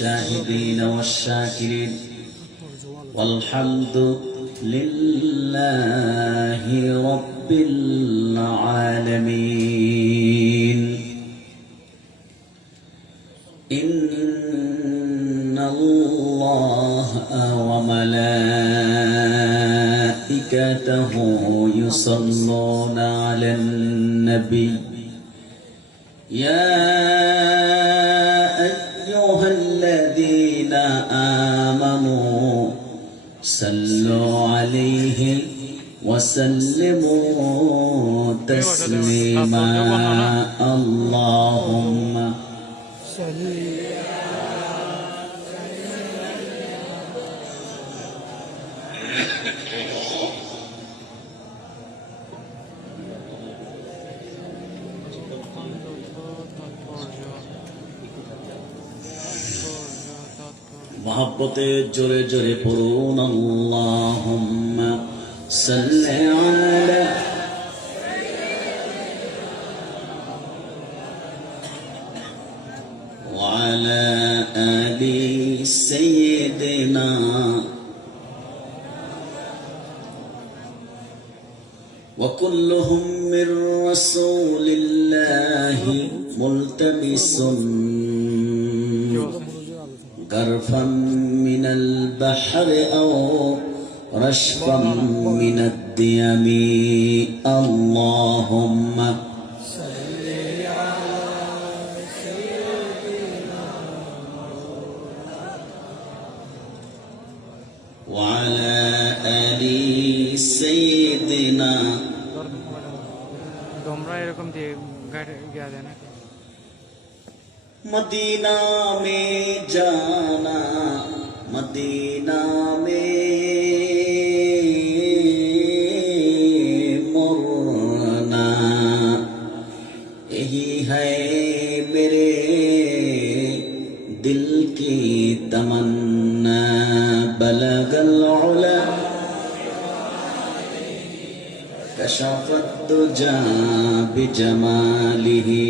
الشاهدين والشاكرين والحمد لله رب العالمين. إن الله وملائكته يصلون على النبي يا أيها الذين آمنوا صلوا عليه وسلموا تسليما. اللهم محبت جوره جوره پڑھون اللهم صل على وعلى آل سيدنا وكلهم من رسول الله ملتمس غرفا من البحر أو رشفا من الديم. اللهم صل على سيدنا وعلى آل سيدنا. Medina में जाना Medina में मरना यही है मेरे दिल की तमन्ना. बलगल उला कशफत दुजा बिजमालिही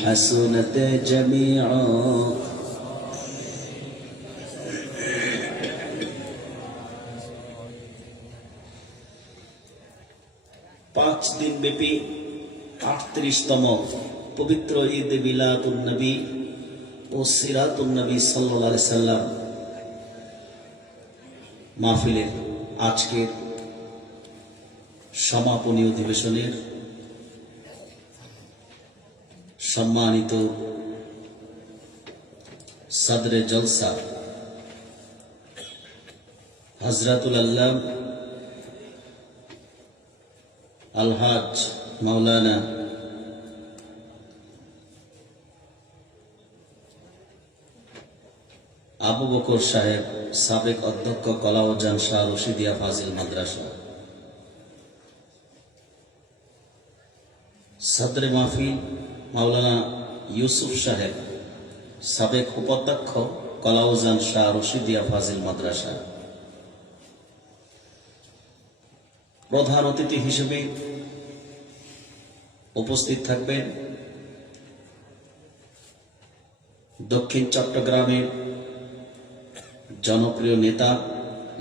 हसनत जमीअ. पाँच दिन ব্যাপী 38তম পবিত্র ঈদ মিলাদুন নবী ও সিরাতুন নবী সাল্লাল্লাহু আলাইহি সাল্লাম মাহফিলের আজকের সমাপনী অধিবেশনের সম্মানিত সদরে জলসা হযরতুল আল্লাহ আলহাজ মাওলানা আবু বকর সাহেব সাবেক অধ্যক্ষ কলাউজান শাহ রশিদিয়া ফাজিল মাদ্রাসা, সদরে মাহফিল মাওলানা ইউসুফ সাহেব সাবেক উপাধ্যক্ষ কলাউজান শাহ রশিদিয়া ফাজিল মাদ্রাসা, প্রধান অতিথি হিসেবে উপস্থিত থাকবেন দক্ষিণ চট্টগ্রামের জনপ্রিয় নেতা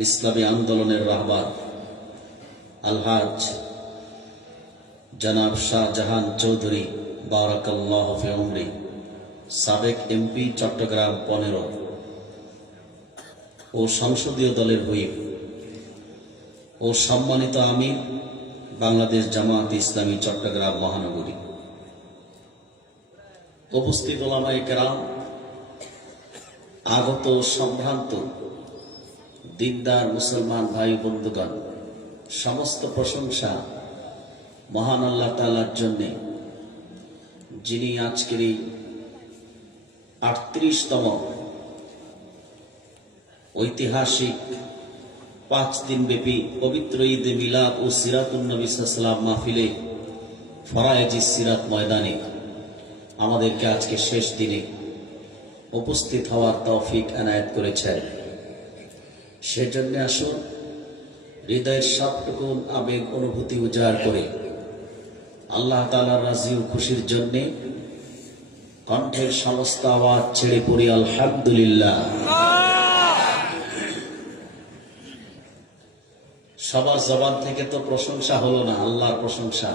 ইসলামী আন্দোলনের রাহবার আলহাজ জনাব শাহজাহান চৌধুরী বারাকাল্লাহু ফি উমরি, সাবেক এমপি চট্টগ্রাম 15 ও সংসদীয় দলের হুইপ ও সম্মানিত আমির বাংলাদেশ জামায়াত ইসলামী চট্টগ্রাম মহানগরী, উপস্থিত উলামায়ে কেরাম, আগত সম্ভ্রান্ত দিনদার মুসলমান ভাই বন্ধুগণ, সমস্ত প্রশংসা মহান আল্লাহ তাআলার জন্যে, যিনি আজকের এই 38তম ঐতিহাসিক 5 দিন ব্যাপী পবিত্র ঈদ মিলাদ ও সিরাতুন নবী সাল্লাল্লাহু আলাইহি ওয়াসাল্লাম মাহফিলে ফরায়েজ সিরাত ময়দানে আমাদেরকে আজকে শেষ দিনে উপস্থিত হওয়ার তৌফিক এনায়েত করেছেন। সেজন্য আসুন হৃদয়ের সবটুকু আবেগ অনুভূতি উজাড় করে আল্লাহ তাআলার রাজি ও খুশির জন্য কণ্ঠের সমস্ত আওয়াজ ছেড়ে পড়ি আলহামদুলিল্লাহ। সবার জবান থেকে তো প্রশংসা হলো না, আল্লাহর প্রশংসা।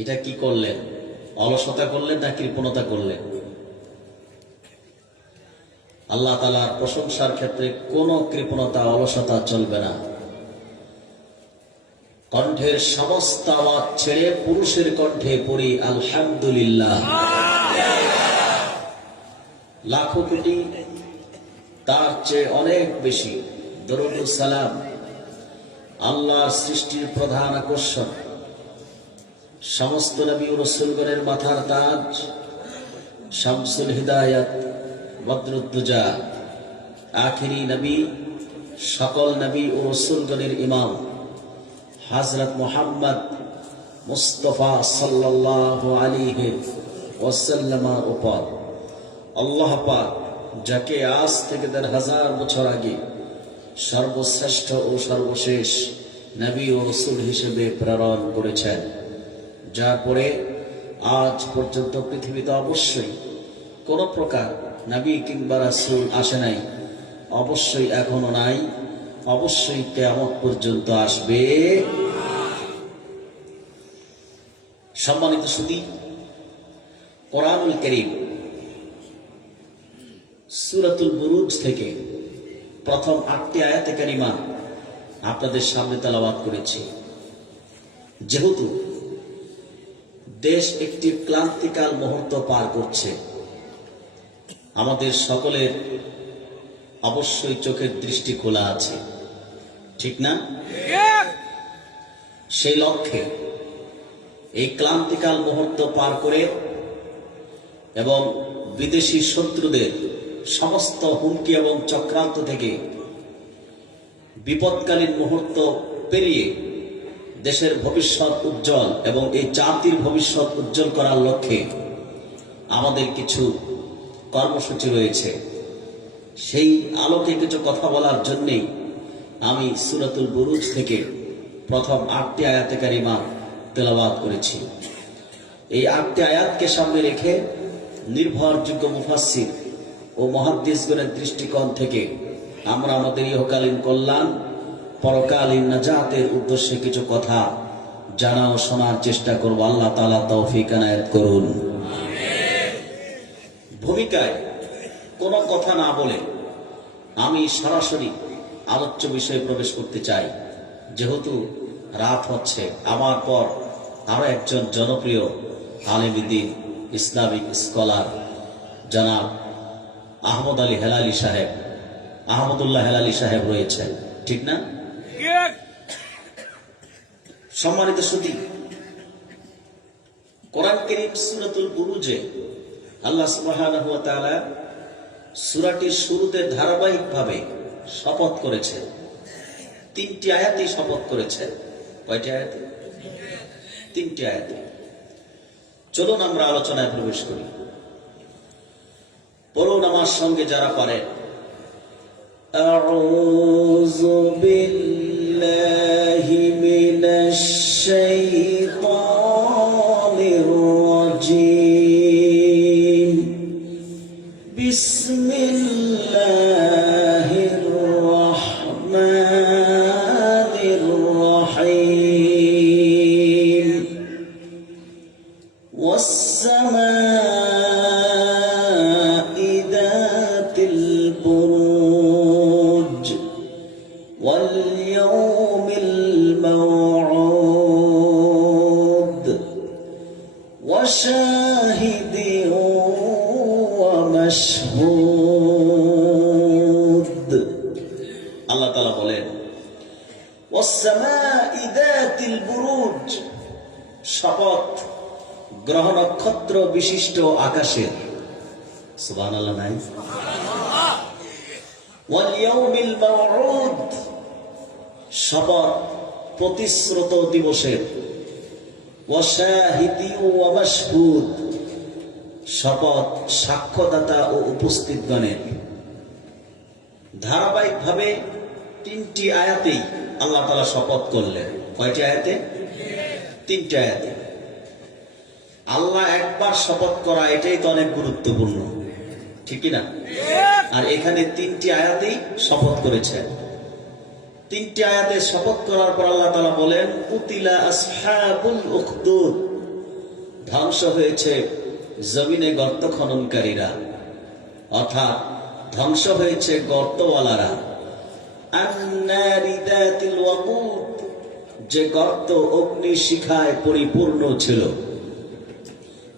এটা কি করলেন? অলসতা করলেন না কৃপণতা করলেন? আল্লাহ তাআলার প্রশংসার ক্ষেত্রে কোনো কৃপণতা অলসতা চলবে না। কণ্ঠের সমস্ত আওয়াজ ছেড়ে পুরুষের কণ্ঠে পড়ি আলহামদুলিল্লাহ। লাখো কোটি, তার চেয়ে অনেক বেশি দরুদ ও সালাম আল্লাহর সৃষ্টির প্রধান আকর্ষণ। সমস্ত নবী ও রাসূলগণের মাথার তাজ, শামসুল হিদায়াত, বদরুদ্দুজা, আখিরি নবী, সকল নবী ও রাসূলগণের ইমাম হযরত মুহাম্মদ মুস্তাফা সাল্লাল্লাহু আলাইহি ওয়াসাল্লামের উপর আল্লাহ পাক যাকে আজ থেকে ১০০০ বছর আগে সর্বশ্রেষ্ঠ ও সর্বশেষ নবী ও রাসূল হিসেবে প্রেরণ করেছেন, যার পরে আজ পর্যন্ত পৃথিবীতে অবশ্যই কোন প্রকার নবী কিংবা রাসূল আসে নাই, অবশ্যই এখনো নাই, অবশ্যই কিয়ামত পর্যন্ত আসবে। সম্মানিত সুধী, কোরআনুল কারীম সূরাতুল বুরুজ থেকে প্রথম ৮টি আয়াতে কারিমা আপনাদের সামনে তেলাওয়াত করেছি। যেহেতু দেশ একটি ক্লান্তিকাল মুহূর্ত পার করছে, আমাদের সকলের অবশ্যই চোখের দৃষ্টি খোলা আছে, ঠিক না? সেই লক্ষ্যে এই ক্লান্তিকাল মুহূর্ত পার করে এবং বিদেশি শত্রুদের সমস্ত হুমকি এবং চক্রান্ত থেকে বিপদকালীন মুহূর্ত পেরিয়ে দেশের ভবিষ্যৎ উজ্জ্বল এবং এই জাতির ভবিষ্যৎ উজ্জ্বল করার লক্ষ্যে আমাদের কিছু কর্মসূচি রয়েছে। সেই আলোকে কিছু কথা বলার জন্যেই আমি সূরাতুল বুরুজ থেকে প্রথম ৮টি আয়াতে কারিমা তেলাওয়াত করেছি। এই ৮টি আয়াতকে সামনে রেখে নির্ভরযোগ্য মুফাসসির ও মুহাদ্দিসগণের দৃষ্টিকোণ থেকে আমরা আমাদের ইহকালীন কল্যাণ, পরকালীন নাজাতের উদ্দেশ্যে কিছু কথা জানা ও শোনার চেষ্টা করব। আল্লাহ তাআলা তৌফিক এনায়েত করুন। ভূমিকায় কোনো কথা না বলে আমি সরাসরি আলোচ্য বিষয়ে প্রবেশ করতে চাই। যেহেতু রাত হচ্ছে, আমার পর আরো একজন জনপ্রিয় আলেম দ্বীন, ইসলামিক স্কলার জনাব আহমদ আলী হেলালি সাহেব, আহমদুল্লাহ হেলালি সাহেব রয়েছেন, ঠিক না? সম্মানিত সুধী, কোরআন কারীম সূরাতুল বুরুজে আল্লাহ সুবহানাহু ওয়া তাআলা সূরাটির শুরুতে ধারাবাহিকভাবে শপথ করেছেন। ৩টি আয়াতে শপথ করেছেন। কয়টি আয়াতে? ৩টি আয়াতে। চলুন আমরা আলোচনায় প্রবেশ করি। বলুন আমার সঙ্গে যারা পারেন, আউযু বিল্লাহি মিনাশ শাইতানির রাজীম, বিসমিল্লাহির রাহমানির রাহিম, ওয়াস সামাই যাতিল বুরুজ ওয়াল ইয়াউমিল মাওউদ ওয়া শাহিদিন ওয়া মাশহুদ। আল্লাহ তাআলা বলেন, ওয়াস সামাই যাতিল বুরুজ, শপথ গ্রহ নক্ষত্র বিশিষ্ট আকাশের। সুবহানাল্লাহ নাই? ওয়াল ইয়াউমিল মাওউদ, শপথ প্রতিশ্রুত দিবসের। ওয়া শাহিদি ওয়া মাশহুদ, শপথ সাক্ষ্যদাতা ও উপস্থিতগণের। ধারাবাহিকভাবে ৩টি আয়াতেই আল্লাহ তাআলা শপথ করলেন। কয়টি আয়াতে? ৩টি আয়াতে। আল্লাহ একবার শপথ করা এটাই তো অনেক গুরুত্বপূর্ণ, ঠিক কি না? আর এখানে 3টি আয়াতেই শপথ করেছেন। 3টি আয়াতে শপথ করার পর আল্লাহ তাআলা বলেন কুতিলা আসহাবুল উখদুদ, ধ্বংস হয়েছে জমিনে গর্ত খননকারীরা, অর্থাৎ ধ্বংস হয়েছে গর্তওয়ালারা। আন্নারি যাতিল ওয়াকুদ, যে গর্ত অগ্নি শিখায় পরিপূর্ণ ছিল।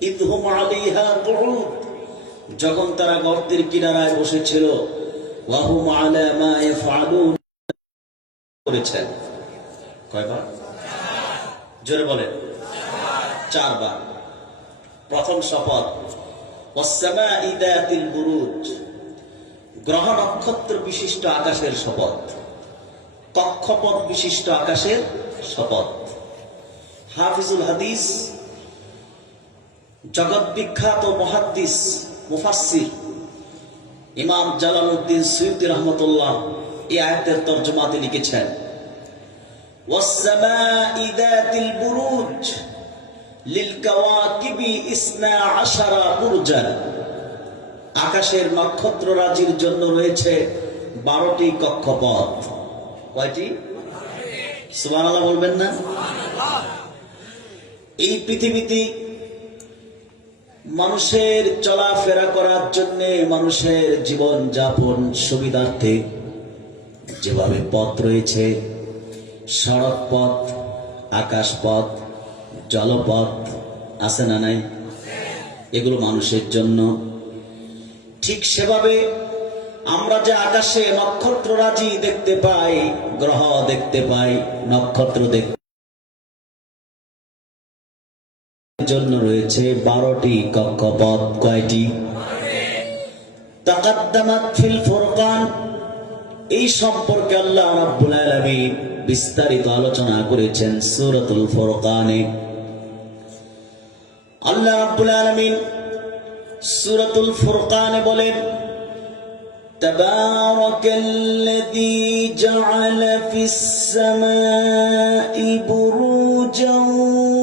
ইদহুম আলাইহা কুউদ, যখন তারা গর্তের কিনারায় বসেছিল। ওয়াহুম আলা মা ইয়াফআলুন করেছেন। কয়বার? জোরে বলেন। 4 বার। প্রথম শপথ ওয়াসসামাই যাতিল বুরুজ, গ্রহ নক্ষত্র বিশিষ্ট আকাশের শপথ, কক্ষপথ বিশিষ্ট আকাশের শপথ। হাফিজুল হাদিস, জগৎ বিখ্যাত মুহাদ্দিস মুফাসসির ইমাম জালালউদ্দিন সুয়ুতী রাহমাতুল্লাহ এই আয়াতের তরজমাতে লিখেছেন ওয়াসসামাই যাতিল বুরুজ লিল কাওয়াকিবি 12 বুরজান, আকাশের নক্ষত্র রাজির জন্য রয়েছে 12টি কক্ষপথ। কয়টি? সুবহানাল্লাহ বলবেন না? এই পৃথিবীতে মানুষের চলাফেরা করার জন্য, মানুষের জীবন যাপন সুবিধার্থে যেভাবে পথ রয়েছে, সড়ক পথ, আকাশ পথ, জলপথ, আছে না নাই? এগুলো মানুষের জন্য। ঠিক সেভাবে আমরা যে আকাশে নক্ষত্ররাজি দেখতে পাই, গ্রহ দেখতে পাই, নক্ষত্র দেখতে জন্য রয়েছে 12টি কক্ষপথ। কয়টি? তাকাদ্দামাত ফিল ফুরকান, এই সম্পর্কে আল্লাহ রাব্বুল আলামিন বিস্তারিত আলোচনা করেছেন সূরাতুল ফুরকানে। আল্লাহ রাব্বুল আলামিন সূরাতুল ফুরকানে বলেন তাবারাকাল্লাযী জাআলা ফিস সামাই বুরুজান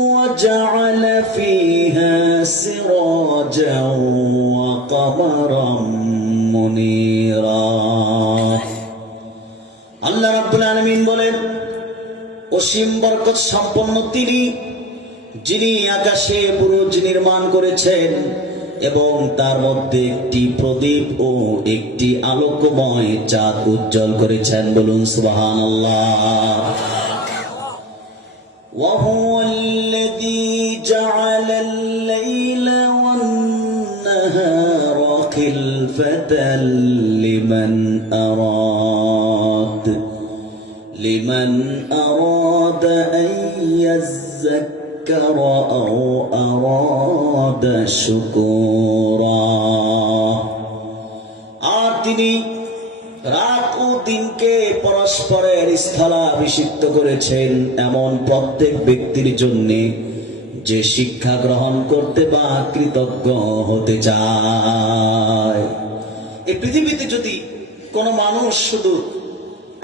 ওয়া জাআলা ফীহা সিরাজান ওয়া কামারাম মুনীরা। আল্লাহ রাব্বুল আলামিন বলেন অসীম বরকত সম্পন্ন তিনি, যিনি আকাশে বুরুজ নির্মাণ করেছেন এবং তার মধ্যে একটি প্রদীপ ও একটি আলোকময় চাঁদ উজ্জ্বল করেছেন। বলুন সুবহানাল্লাহ। ওয়া হুয়াল্লাযী জাআলাল লাইলা ওয়ান নাহারা খিলফাতান লিমান আরাদা আন ইয়াযাক্কারা আও আরাদা শুকুরা। আর তিনি রাত ও দিনকে পরস্পরের স্থলাভিষিক্ত করেছেন এমন প্রত্যেক ব্যক্তির জন্য যে শিক্ষা গ্রহণ করতে বা কৃতজ্ঞ হতে চায়। এই পৃথিবীতে যদি কোন মানুষ শুধু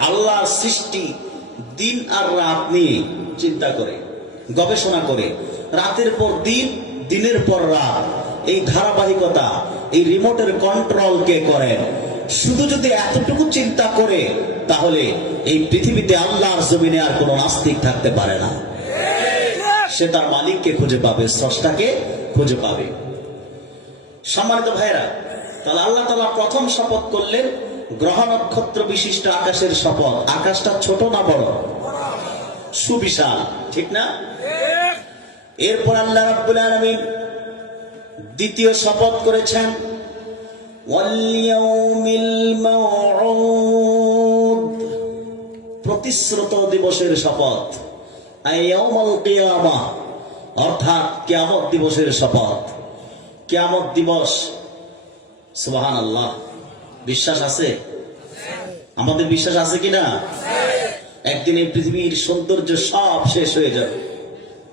আল্লাহর সৃষ্টি দিন আর রাত নিয়ে চিন্তা করে, গবেষণা করে, রাতের পর দিন, দিনের পর রাত, এই ধারাবাহিকতা, এই রিমোটের কন্ট্রোল কে করেন, শুধু যদি এতটুকু চিন্তা করে, তাহলে এই পৃথিবীতে আল্লাহর জমিনে আর কোনো নাস্তিক থাকতে পারে না। সে তার মালিককে খুঁজে পাবে, স্রষ্টাকে খুঁজে পাবে। সম্মানিত ভাইরা, তাহলে আল্লাহ তাআলা প্রথম শপথ করলেন গ্রহ নক্ষত্র বিশিষ্ট আকাশের শপথ। আকাশটা ছোট না বড়? সুবিশাল, ঠিক না? এরপর আল্লাহ রাব্বুল আলামিন দ্বিতীয় শপথ করেছেন ওয়াল ইয়াউমিল মাউউদ, প্রতিশ্রুত দিবসের শপথ। ইয়াউমুল কিয়ামাহ, অর্থাৎ কিয়ামত দিবসের শপথ। কিয়ামত দিবস, সুবহানাল্লাহ। বিশ্বাস আছে? আমাদের বিশ্বাস আছে কিনা? একদিন এই পৃথিবীর সৌন্দর্য সব শেষ হয়ে যাবে,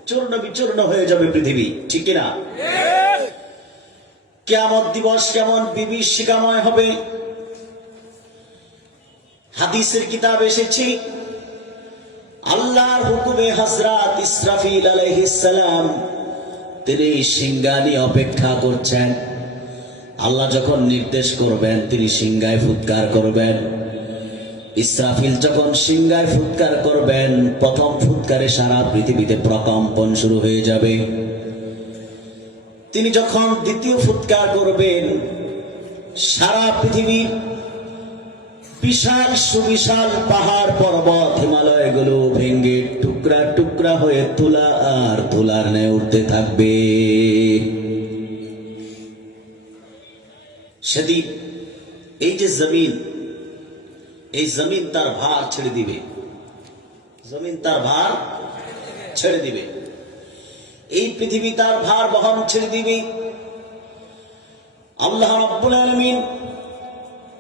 চূর্ণ বিচূর্ণ হয়ে যাবে পৃথিবী, ঠিক কিনা? কিয়ামত দিবস কেমন বিভীষিকাময় হবে। হাদিসের কিতাব এসেছে আল্লাহর হুকুমে হযরত ইসরাফিল আলাইহিস সালাম তিনি সিংহা নিয়ে অপেক্ষা করছেন। আল্লাহ যখন নির্দেশ করবেন তিনি সিংহায় ফুৎকার করবেন। ইসরাফিল যখন সিংহায় ফুৎকার করবেন, প্রথম ফুৎকারে সারা পৃথিবীতে প্রকম্পন শুরু হয়ে যাবে। তিনি যখন দ্বিতীয় ফুৎকার করবেন, সারা পৃথিবীর বিশাল সুবিশাল পাহাড় পর্বত হিমালয়গুলো ভেঙ্গে টুকরা টুকরা হয়ে তুলা আর তুলার ন্যায় উঠতে থাকবে। সেদিন এই যে জমিন, এই জমিন তার ভার ছেড়ে দিবে। জমিন তার ভার ছেড়ে দিবে, এই পৃথিবী তার ভার বহন ছেড়ে দিবে। আল্লাহ রাব্বুল আলামিন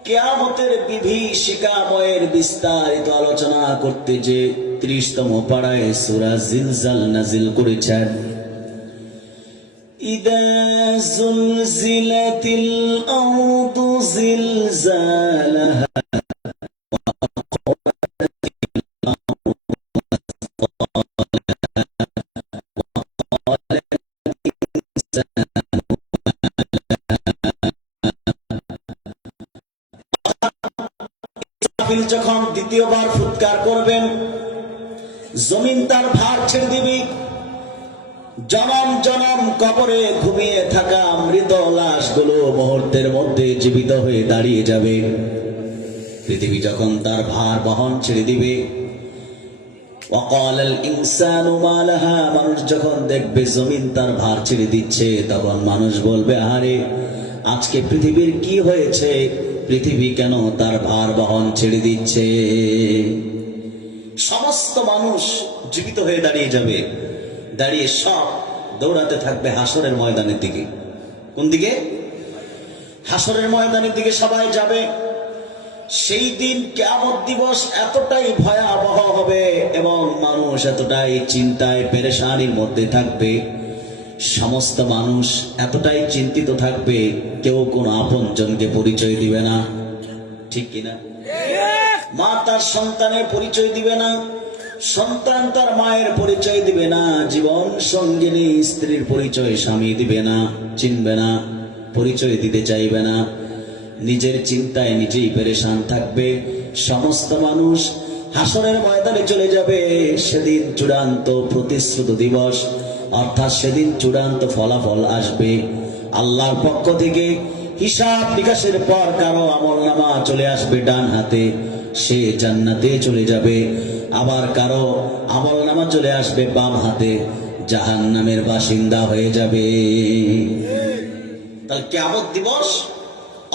কিয়ামতের বিভীষিকাময়ের বিস্তারিত আলোচনা করতে যে 30তম পারায় সূরা জিলজাল নাজিল করেছেন। ইদা যুলজিলাতিল আরদু জিলজালাহা যখন দ্বিতীয়বার ফুৎকার করবেন, জমিন তার ভার ছেড়ে দিবে। জনম জনম কবরে ঘুমিয়ে থাকা মৃত লাশগুলো মুহূর্তের মধ্যে জীবিত হয়ে দাঁড়িয়ে যাবে। পৃথিবী যখন তার ভার বহন ছেড়ে দিবে, ওয়াকালাল ইনসানু মা লাহা, মানুষ যখন দেখবে জমিন তার ভার ছেড়ে দিচ্ছে, তখন মানুষ বলবে, আরে আজকে পৃথিবীর কি হয়েছে? পৃথিবী কেন তার ভার বহন ছেড়ে দিচ্ছে? সমস্ত মানুষ জীবিত হয়ে দাঁড়িয়ে যাবে। দাঁড়িয়ে সব দৌড়াতে থাকবে হাসরের ময়দানের দিকে। কোন দিকে? হাসরের ময়দানের দিকে সবাই যাবে। সেই দিন কিয়ামত দিবস এতটাই ভয়াবহ হবে এবং মানুষ এতটাই চিন্তায় পেরেশানির মধ্যে থাকবে, সমস্ত মানুষ এতটাই চিন্তিত থাকবে, কেউ কোনো আপনজনকে পরিচয় দিবে না। ঠিক কিনা? মা তার সন্তানের পরিচয় দিবে না, সন্তান তার মায়ের পরিচয় দিবে না, জীবন সঙ্গিনী স্ত্রীর পরিচয় স্বামী দিবে না, চিনবে না, পরিচয় দিতে চাইবে না। নিজের চিন্তায় নিজেই পেরেশান থাকবে। সমস্ত মানুষ হাসরের ময়দানে চলে যাবে। সেদিন চূড়ান্ত প্রতিশ্রুত দিবস, অর্থাৎ সেদিন চূড়ান্ত ফলাফল আসবে। আল্লাহর পক্ষ থেকে হিসাব নিকাশের পর কারো আমলনামা চলে আসবে ডান হাতে, সে জান্নাতে চলে যাবে। আবার কারো আমলনামা চলে আসবে বাম হাতে, জাহান্নামের বাসিন্দা হয়ে যাবে। তাহলে কিয়ামত দিবস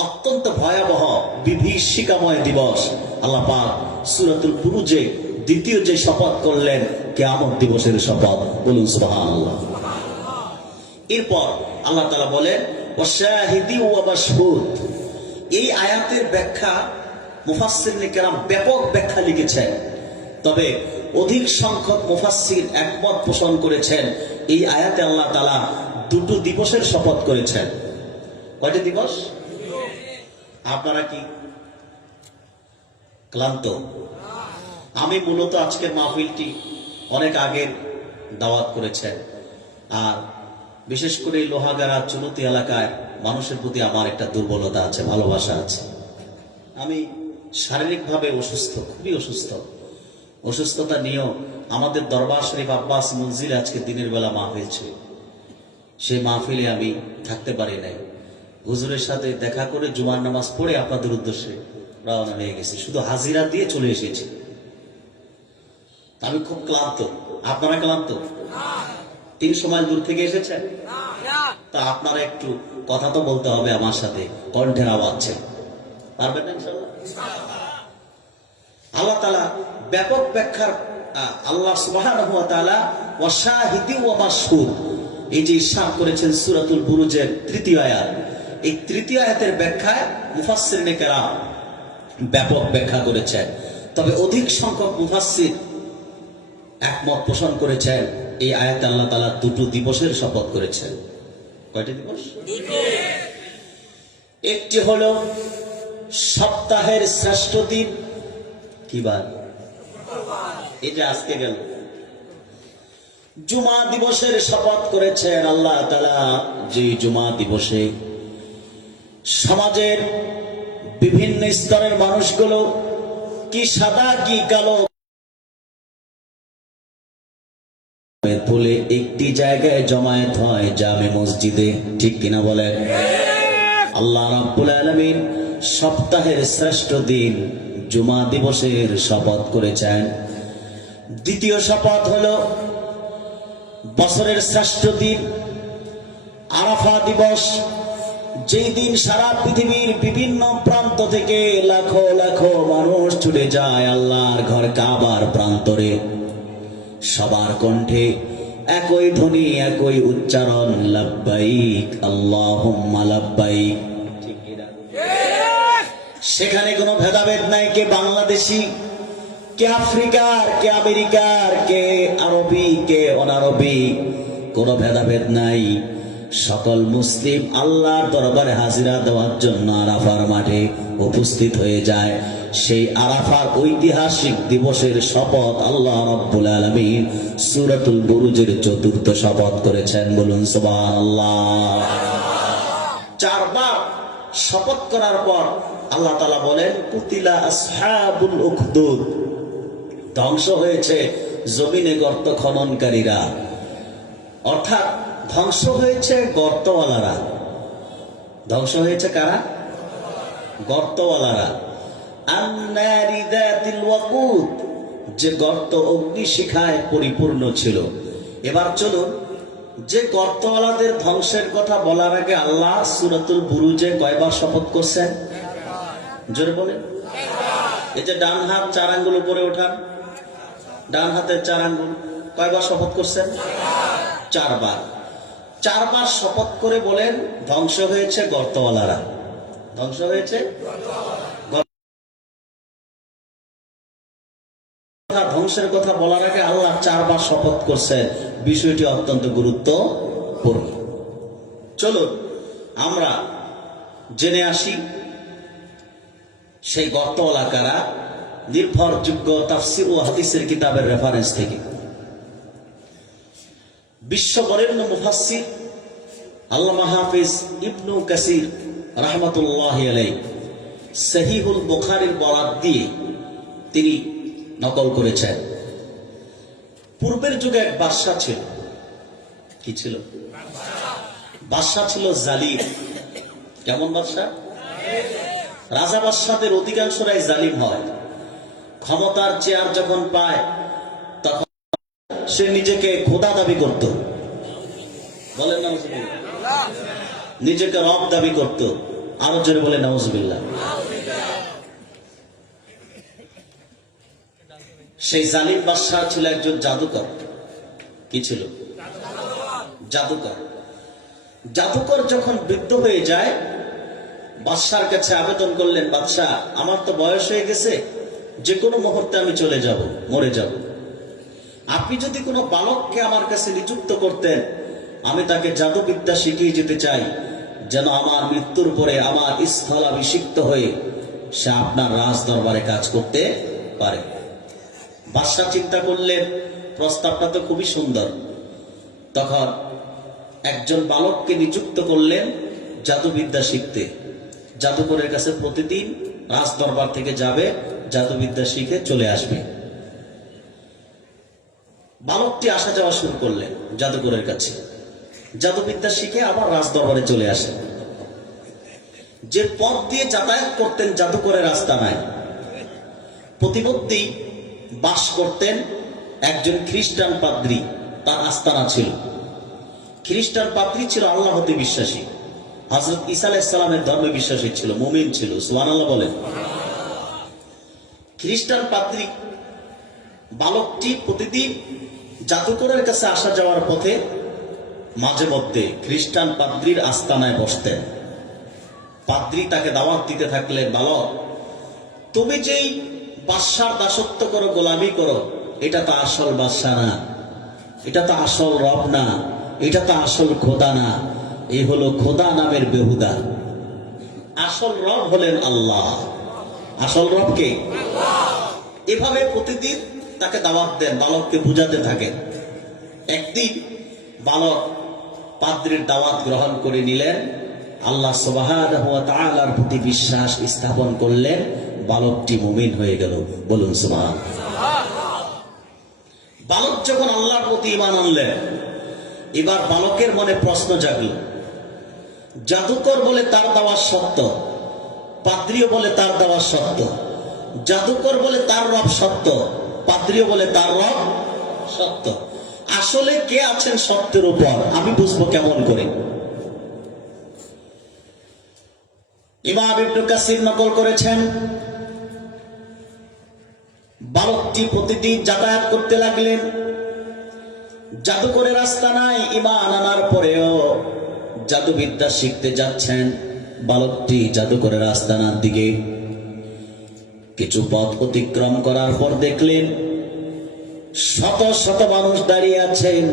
অত্যন্ত ভয়াবহ বিভীষিকাময় দিবস। আল্লাহ পাক সূরাতুল বুরুজে দ্বিতীয় যে শপথ করলেন, কিয়ামত দিবসের শপথ। বলুন সুবহানাল্লাহ। এরপর আল্লাহ তাআলা বলেন ওয়াশাহিদি ওয়া মাশহুদ। এই আয়াতের ব্যাখ্যা মুফাসসিরিনে কেরাম ব্যাপক ব্যাখ্যা লিখেছেন, তবে অধিক সংখ্যক মুফাসসির একমত পোষণ করেছেন এই আয়াতে আল্লাহ তাআলা দুটো দিবসের শপথ করেছেন। কয়টা দিবস? আপনারা কি ক্লান্ত? আমি মূলত আজকের মাহফিলটি অনেক আগের দাওয়াত করেছেন, আর বিশেষ করে লোহাগাড়া চুনতি এলাকায় মানুষের প্রতি আমার একটা দুর্বলতা আছে, ভালোবাসা আছে। আমি শারীরিকভাবে অসুস্থ, খুবই অসুস্থ। অসুস্থতা নিয়েও আমাদের দরবার শরীফ আব্বাস মঞ্জিলে আজকে দিনের বেলা মাহফিল ছিল। সেই মাহফিলে আমি থাকতে পারি নাই। হুজুরের সাথে দেখা করে জুমার নামাজ পড়ে আপনাদের উদ্দেশ্যে রওনা হয়ে গেছি, শুধু হাজিরা দিয়ে চলে এসেছি। আমি খুব ক্লান্ত। আপনারা ক্লান্ত? 300 মাইল দূর থেকে এসেছেন, তা আপনারা একটু কথা তো বলতে হবে আমার সাথে, কণ্ঠের আওয়াজ ছিল। পারবেন না ইনশাআল্লাহ? আল্লাহ তাআলা ব্যাপক ব্যাখ্যার, আল্লাহ সুবহানাহু ওয়া তাআলা ওয়াশাহিদি ওয়া মাশহুদ এই যে ইরশাদ করেছেন সূরাতুল বুরুজের 3য় আয়াত, এই 3য় আয়াতের ব্যাখ্যায় মুফাসসিরিনে কেরাম ব্যাপক ব্যাখ্যা করেছেন, তবে অধিক সংখ্যক মুফাসসির একমত পোষণ করেছেন এই আয়াতে আল্লাহ তাআলা দুটো দিবসের শপথ করেছেন। কয়টা দিবস? একটি হলো সপ্তাহের শ্রেষ্ঠ দিন, কি বার? এই যে আজকে গেল, জুমা দিবসের শপথ করেছেন আল্লাহ তাআলা, যে জুমা দিবসে সমাজের বিভিন্ন স্তরের মানুষগুলো কি সাদা কি কালো বলে একটি জায়গায় জমায়েত হয়, জামে মসজিদে। ঠিক কিনা বলেন? আল্লাহ রাব্বুল আলামিন সপ্তাহের শ্রেষ্ঠ দিন জুমা দিবসের শপথ করেছেন। দ্বিতীয় শপথ হলো বছরের শ্রেষ্ঠ দিন আরাফা দিবস, যেই দিন সারা পৃথিবীর বিভিন্ন প্রান্ত থেকে লাখো লাখো মানুষ ছুটে যায় আল্লাহর ঘর কাবার প্রান্তরে। সবার কণ্ঠে একই ধ্বনি, একই উচ্চারণ, লাব্বাইক আল্লাহুম্মা লাব্বাইক। সেখানে কোনো ভেদাভেদ নাই, কে বাংলাদেশি, কে আফ্রিকার, কে আমেরিকার, কে আরবি, কে অনারবি, কোনো ভেদাভেদ নাই। সকল মুসলিম আল্লাহর দরবারে হাজিরা দেওয়ার জন্য আরাফার মাঠে উপস্থিত হয়ে যায়। সেই আরাফার ঐতিহাসিক দিবসের শপথ আল্লাহ রাব্বুল আলামিন সূরাতুল বুরুজের চতুর্থ শপথ করেছেন। বলুন সুবহানাল্লাহ। চারবার শপথ করার পর আল্লাহ তাআলা বলেন, কুতিলা আসহাবুল উখদুদ, ধ্বংস হয়েছে জমিনে গর্ত খননকারীরা। অর্থাৎ ধ্বংস হয়েছে গর্তওয়ালারা। ধ্বংস হয়েছে কারা? গর্তওয়ালারা। আন্নারি যাতিল ওয়াকুদ, যে গর্ত অগ্নিশিখায় পরিপূর্ণ ছিল। এবার চলুন, যে গর্তওয়ালাদের ধ্বংসের কথা বলার আগে আল্লাহ সূরাতুল বুরুজে কয়বার শপথ করছেন? জোরে বলেন। এই যে ডান হাত 4 আঙ্গুল উপরে ওঠান, ডান হাতের 4 আঙ্গুল, কয়বার শপথ করছেন? 4 বার। 4 বার শপথ করে বলেন, ধ্বংস হয়েছে গর্তওয়ালারা। ধ্বংস হয়েছে। ধ্বংসের কথা বলার আগে আল্লাহ 4 বার শপথ করছেন। বিষয়টি অত্যন্ত গুরুত্বপূর্ণ। চলুন আমরা জেনে আসি সেই গর্তওয়ালা কারা, নির্ভরযোগ্য তাফসীর ও হাদিসের কিতাবের রেফারেন্স থেকে। বিশ্ববরেণ্য মুফাসসির আল্লামা হাফিজ ইবনু কাসির রাহমাতুল্লাহি আলাইহি সহিহুল বুখারীর বরাত দিয়ে তিনি নকল করেছেন। পূর্বের যুগে এক বাদশা ছিল। কি ছিল? বাদশা ছিল জালিম। কেমন বাদশা? রাজা বাদশাদের অধিকাংশরাই জালিম হয়। ক্ষমতার চেয়ার যখন পায় তখন সে নিজেকে খোদা দাবি করত। বলেন নাউজুবিল্লাহ। নিজেকে রব দাবি করত। আরো জোরে বলে নাউজুবিল্লাহ। সেই জালিম বাদশা ছিল একজন জাদুকর। কি ছিল? জাদুকর। জাদুকর যখন বৃদ্ধ হয়ে যায়, বাদশার কাছে আবেদন করলেন, বাদশা আমার তো বয়স হয়ে গেছে, যে কোনো মুহূর্তে আমি চলে যাব, মরে যাব। আপনি যদি কোনো বালককে আমার কাছে নিযুক্ত করতেন, আমি তাকে জাদুবিদ্যা শিখিয়ে যেতে চাই, যেন আমার মৃত্যুর পরে আমার স্থলাভিষিক্ত হয়ে সে আপনার রাজ দরবারে কাজ করতে পারে। বাদশা চিন্তা করলেন, প্রস্তাবটা তো খুবই সুন্দর। তখন একজন বালককে নিযুক্ত করলেন জাদুবিদ্যা শিখতে। জাদুকরের কাছে প্রতিদিন রাজ দরবার থেকে যাবে, জাদুবিদ্যা শিখে চলে আসবে। বালকটি আসা যাওয়া শুরু করলেন জাদুকরের কাছে, জাদুবিদ্যা শিখে আবার রাজ দরবারে চলে আসেন। যে পথ দিয়ে যাতায়াত করতেন জাদুকরের রাস্তা নাই। প্রতিমধ্যে বাস করতেন একজন খ্রিস্টান পাদ্রী, তার আস্তানা ছিল। খ্রিস্টান পাদ্রী ছিল আল্লাহ হতে বিশ্বাসী, হযরত ঈসা আলাইহিস সালামের ধর্মে বিশ্বাসী ছিল, মুমিন ছিল। সুবহানাল্লাহ বলেন। খ্রিস্টান পাদ্রী বালকটি প্রতিদিন জাদুকরের কাছে আসা যাওয়ার পথে মাঝে মধ্যে খ্রিস্টান পাদ্রীর আস্তানায় বসতেন। পাদ্রী তাকে দাওয়াত দিতে থাকলেন, বালক তুমি যেই বাদশার দাসত্ব করো, গোলামি করো, এটা তো আসল বাদশা না, এটা তো আসল রব না, এটা তো আসল খোদা না, এই হলো খোদা নামের বেহুদা। আসল রব হলেন আল্লাহ। আসল রব কে? আল্লাহ। এভাবে প্রতিদিন তাকে দাওয়াত দেন, বালককে বুঝাতে থাকেন। একদিন বালক পাদ্রীর দাওয়াত গ্রহণ করে নিলেন, আল্লাহ সুবহানাহু ওয়া তাআলার প্রতি বিশ্বাস স্থাপন করলেন, বালকটি মুমিন হয়ে গেল। বলুন সুবহানাল্লাহ। বালক যখন আল্লাহর প্রতি ঈমান আনলেন, এবার বালকের মনে প্রশ্ন জাগল, জাদুকর বলে তার দাওয়াত সত্য, পাদ্রীও বলে তার দাওয়াত সত্য, জাদুকর বলে তার রব সত্য, পাদ্রীও বলে তার রব সত্য, আসলে কে আছেন সত্যের উপর, আমি বুঝবো কেমন করে? ইমাম ইবনে কাসির নকল করেছেন, বালকটি প্রতিদিন যাতায়াত করতে লাগলেন। জাদুকরের রাস্তা নাই, ঈমান আনার পরেও জাদুবিদ্যা শিখতে যাচ্ছেন। বালকটি জাদুকরের আস্তানার দিকে কিছু পথ অতিক্রম করার পর দেখলেন শত শত মানুষ দাঁড়িয়ে আছেন।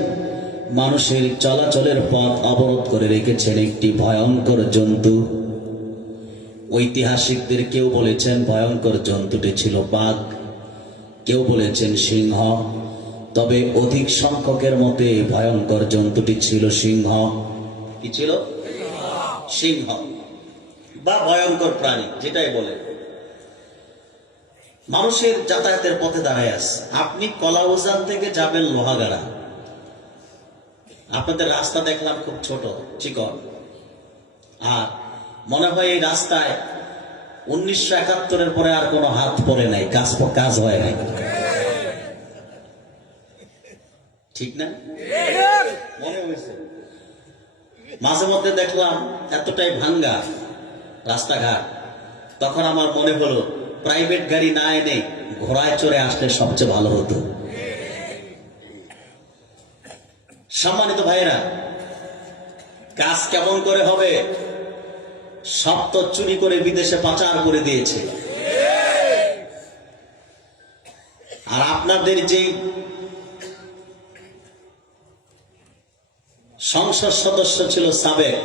মানুষের চলাচলের পথ অবরোধ করে রেখেছেন একটি ভয়ঙ্কর জন্তু। ঐতিহাসিকদের কেউ বলেছেন ভয়ঙ্কর জন্তুটি ছিল বাঘ, কেউ বলেছেন সিংহ, তবে অধিক সংখ্যকের মতে ভয়ঙ্কর জন্তুটি ছিল সিংহ। কি ছিল? সিংহ বা ভয়ঙ্কর প্রাণী, যেটাই বলে। মানুষের যাতায়াতের পথে দাঁড়ায় আছে। আপনি কলাউজান থেকে যাবেন লোহাগাড়া, আপনাদের রাস্তা দেখলাম খুব ছোট চিকন, আর মনে হয় এই রাস্তায় 1971-এর পরে আর কোনো হাত পড়ে নাই, কাজ হয় নাই, ঠিক না? মনে হয়েছে মাঝে মধ্যে দেখলাম এতটাই ভাঙ্গা রাস্তাঘাট, তখন আমার মনে হলো প্রাইভেট গাড়ি না এনে ঘোড়ায় চড়ে আসলে সবচেয়ে ভালো হতো। সম্মানিত ভাইরা, কাজ কেমন করে হবে? সব তো চুরি করে বিদেশে পাচার করে দিয়েছে। আর আপনাদের যে সংসদ সদস্য ছিল সাবেক,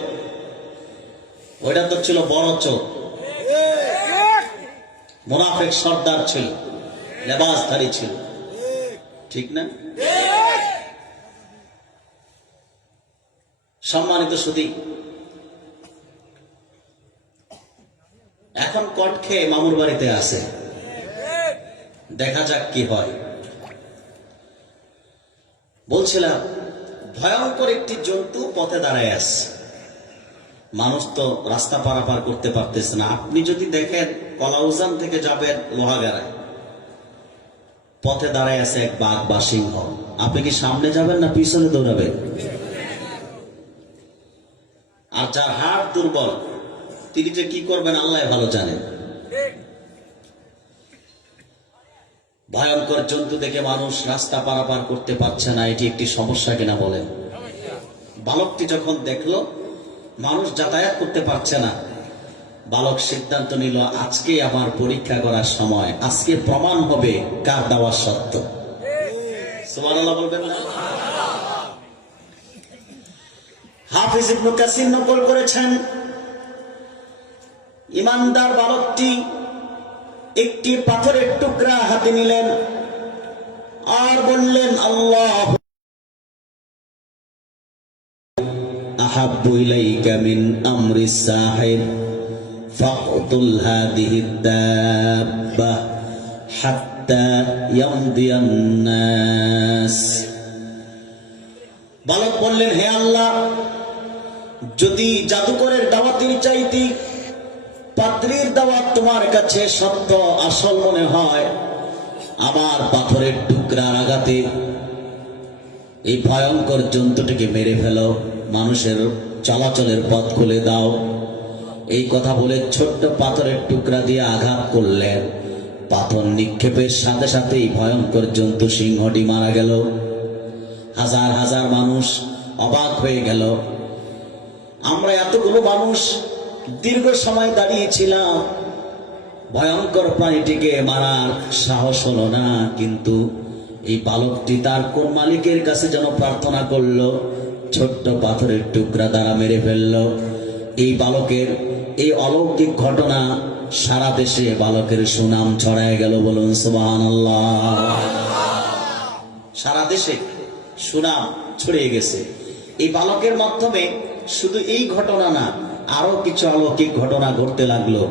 ওইটা তো ছিল বড় চোখ, মুনাফিক সর্দার ছিল, লেবাসধারী ছিল, ঠিক না? সম্মানিত সুধী, এখন কট খেয়ে মামুর বাড়িতে আছে, দেখা যাক কি হয়। বলছিলাম ভয়ঙ্কর একটি জন্তু পথে দাঁড়ায় আছে, মানুষ তো রাস্তা পারাপার করতে পারতেছে না। আপনি যদি দেখেন কলাউজান থেকে যাবেন লোহাগাড়ায়, পথে দাঁড়ায় আছে এক বাঘ বা সিংহ, আপনি কি সামনে যাবেন না পিছনে দৌড়াবেন? আর যার হাড় দুর্বল তিনি যে কি করবেন আল্লাহ ভালো জানেন। ভয়ঙ্কর জন্তু দেখে মানুষ রাস্তা পারাপার করতে পারছে না, এটি একটি সমস্যা কিনা বলেন? বালকটি যখন দেখলো মানুষ যাতায়াত করতে পারছে না, বালক সিদ্ধান্ত নিল আজকে আমার পরীক্ষা করার সময়, আজকে প্রমাণ হবে কার দাওয়া সত্য। সুবহানাল্লাহ বলবেন না? হাফিজ ইবনে কাসির নকল করেছেন, ইমানদার বালকটি একটি পাথরের টুকরা হাতে নিলেন আর বললেন, আল্লাহ আহাব্বু ইলাইকা মিন আমরি সাহির ফাকতুল হাদিহি দাব্বা হাত্তা ইয়ামদিয়ান নাস। বালক বললেন, হে আল্লাহ, যদি জাদুকরের দাওয়াতের চাইতে পাদ্রীর দাওয়াত তোমার কাছে সত্য আসল মনে হয়, আমার পাথরের টুকরার আঘাতে এই ভয়ঙ্কর জন্তুটিকে মেরে ফেলো, মানুষের চলাচলের পথ খুলে দাও। এই কথা বলে ছোট্ট পাথরের টুকরা দিয়ে আঘাত করলেন। পাথর নিক্ষেপের সাথে সাথেই ভয়ঙ্কর জন্তু সিংহটি মারা গেল। হাজার হাজার মানুষ অবাক হয়ে গেল। আমরা এতগুলো মানুষ দীর্ঘ সময় দাঁড়িয়েছিলাম, ভয়ঙ্কর প্রাণীটিকে মারার সাহস হলো না, কিন্তু এই বালকটি তার কোন মালিকের কাছে যেন প্রার্থনা করলো, ছোট্ট পাথরের টুকরা দ্বারা মেরে ফেললো। এই বালকের এই অলৌকিক ঘটনা সারা দেশে বালকের সুনাম ছড়ায় গেল। বলুন সুবহানাল্লাহ। সারা দেশে সুনাম ছড়িয়ে গেছে। এই বালকের মাধ্যমে শুধু এই ঘটনা না, আরো কিছু অলৌকিক ঘটনা ঘটতে লাগলো।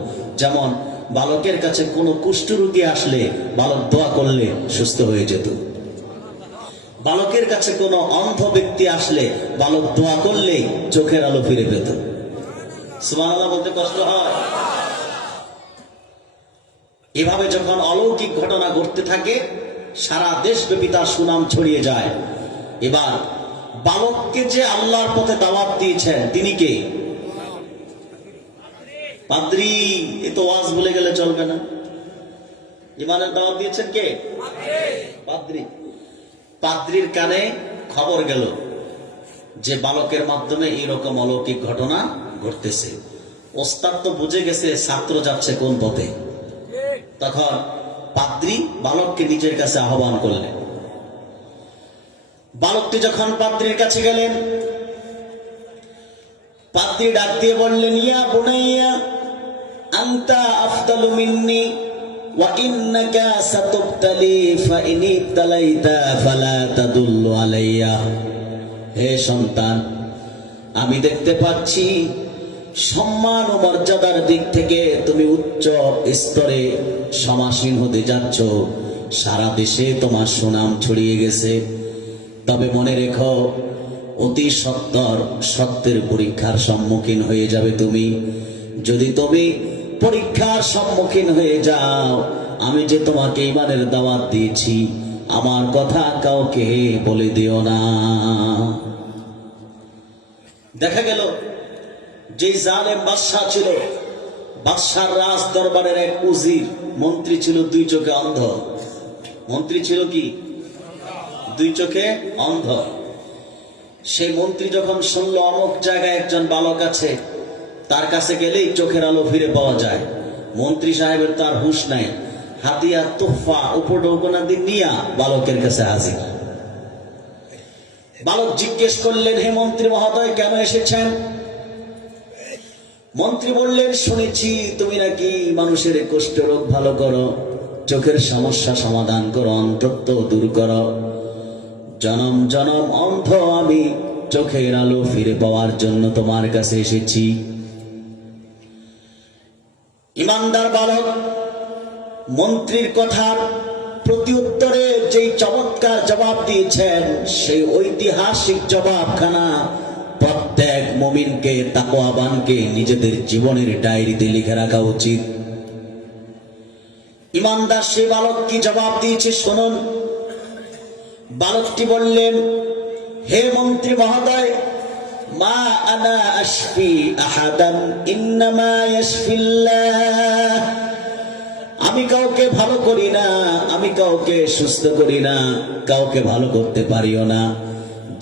যেমন বালকের কাছে কোনো কুষ্ঠরোগী আসলে বালক দোয়া করলে সুস্থ হয়ে যেত। বালকের কাছে কোনো অন্ধ ব্যক্তি আসলে বালক দোয়া করলেই চোখের আলো ফিরে পেত। সুবহানাল্লাহ বলতে কষ্ট হয়। এভাবে যখন অলৌকিক ঘটনা ঘটতে থাকে, সারা দেশব্যাপী তার সুনাম ছড়িয়ে যায়। এবার বালককে যে আল্লাহর পথে দাওয়াত দিয়েছেন তিনি কে? পাদ্রী। এ তো ওয়াজ বলে গেলে চলবে না। ইমানের দাওয়াত দিয়েছেন কে? পাদ্রী। পাদ্রীর কানে খবর গেল যে বালকের মাধ্যমে এরকম অলৌকিক ঘটনা ঘটতেছে। ওস্তাদ তো বুঝে গেছে ছাত্র যাচ্ছে কোন পথে। তখন পাদ্রী বালককে নিজের কাছে আহ্বান করলেন। বালকটি যখন পাদ্রীর কাছে গেলেন, পাদ্রী ডাক দিয়ে বললেন, ইয়া বুনাইয়া আনতা আফদালু মিন্নি ওয়া ইন্নাকা সাতুবতালি ফা ইন ইবতালাইতা ফালা তাদুল্লু আলাইয়া। হে সন্তান, আমি দেখতে পাচ্ছি সম্মান ও মর্যাদার দিক থেকে তুমি উচ্চ স্তরে সমাসীন হতে যাচ্ছ। সারা দেশে তোমার সুনাম ছড়িয়ে গেছে। তবে মনে রেখো, অতি সত্বর সত্যের পরীক্ষার সম্মুখীন হয়ে যাবে তুমি। যদি তুমি পরীক্ষার সম্মুখীন হয়ে যাও, আমি যে তোমাকে ঈমানের দাওয়াত দিয়েছি আমার কথা কাউকে বলে দিও না। দেখা গেল যে জালেম বাদশাহ ছিল, বাদশার রাজ দরবারের এক উজির মন্ত্রী ছিল দুই চোখে অন্ধ। মন্ত্রী ছিল কি? দুই চোখে অন্ধ। সেই মন্ত্রী যখন শুনল অমুক জায়গায় একজন বালক আছে, তার কাছে গেলেই চোখের আলো ফিরে পাওয়া যায়, মন্ত্রী সাহেবের তার হুঁশ নাই। হাতিয়া তোফা উপঢৌকনা দিয়ে নিয়া বালকের কাছে হাজির। বালক জিজ্ঞেস করলেন, হে মন্ত্রী মহোদয়, কেন এসেছেন? মন্ত্রী বললেন, শুনেছি তুমি নাকি মানুষের কুষ্ঠ রোগ ভালো করো, চোখের সমস্যা সমাধান করো, অন্ধত্ব দূর করো। জনম জনম অন্ধ আমি, চোখের আলো ফিরে পাওয়ার জন্য তোমার কাছে এসেছি। ইমানদার বালক মন্ত্রীর কথার প্রত্যুত্তরে যেই চমৎকার জবাব দিয়েছেন, সেই ঐতিহাসিক জবাবখানা প্রত্যেক মুমিনকে, তাকওয়াবানকে নিজেদের জীবনের ডায়েরিতে লিখে রাখা উচিত। ইমানদার সেই বালক কি জবাব দিয়েছে শুনুন। বালকটি বললেন, হে মন্ত্রী মহোদয়, মা আনা আশফি আহাদান ইন্নামা ইয়াশফিল্লাহ। আমি কাউকে ভালো করি না, আমি কাউকে সুস্থ করি না, কাউকে ভালো করতে পারিও না।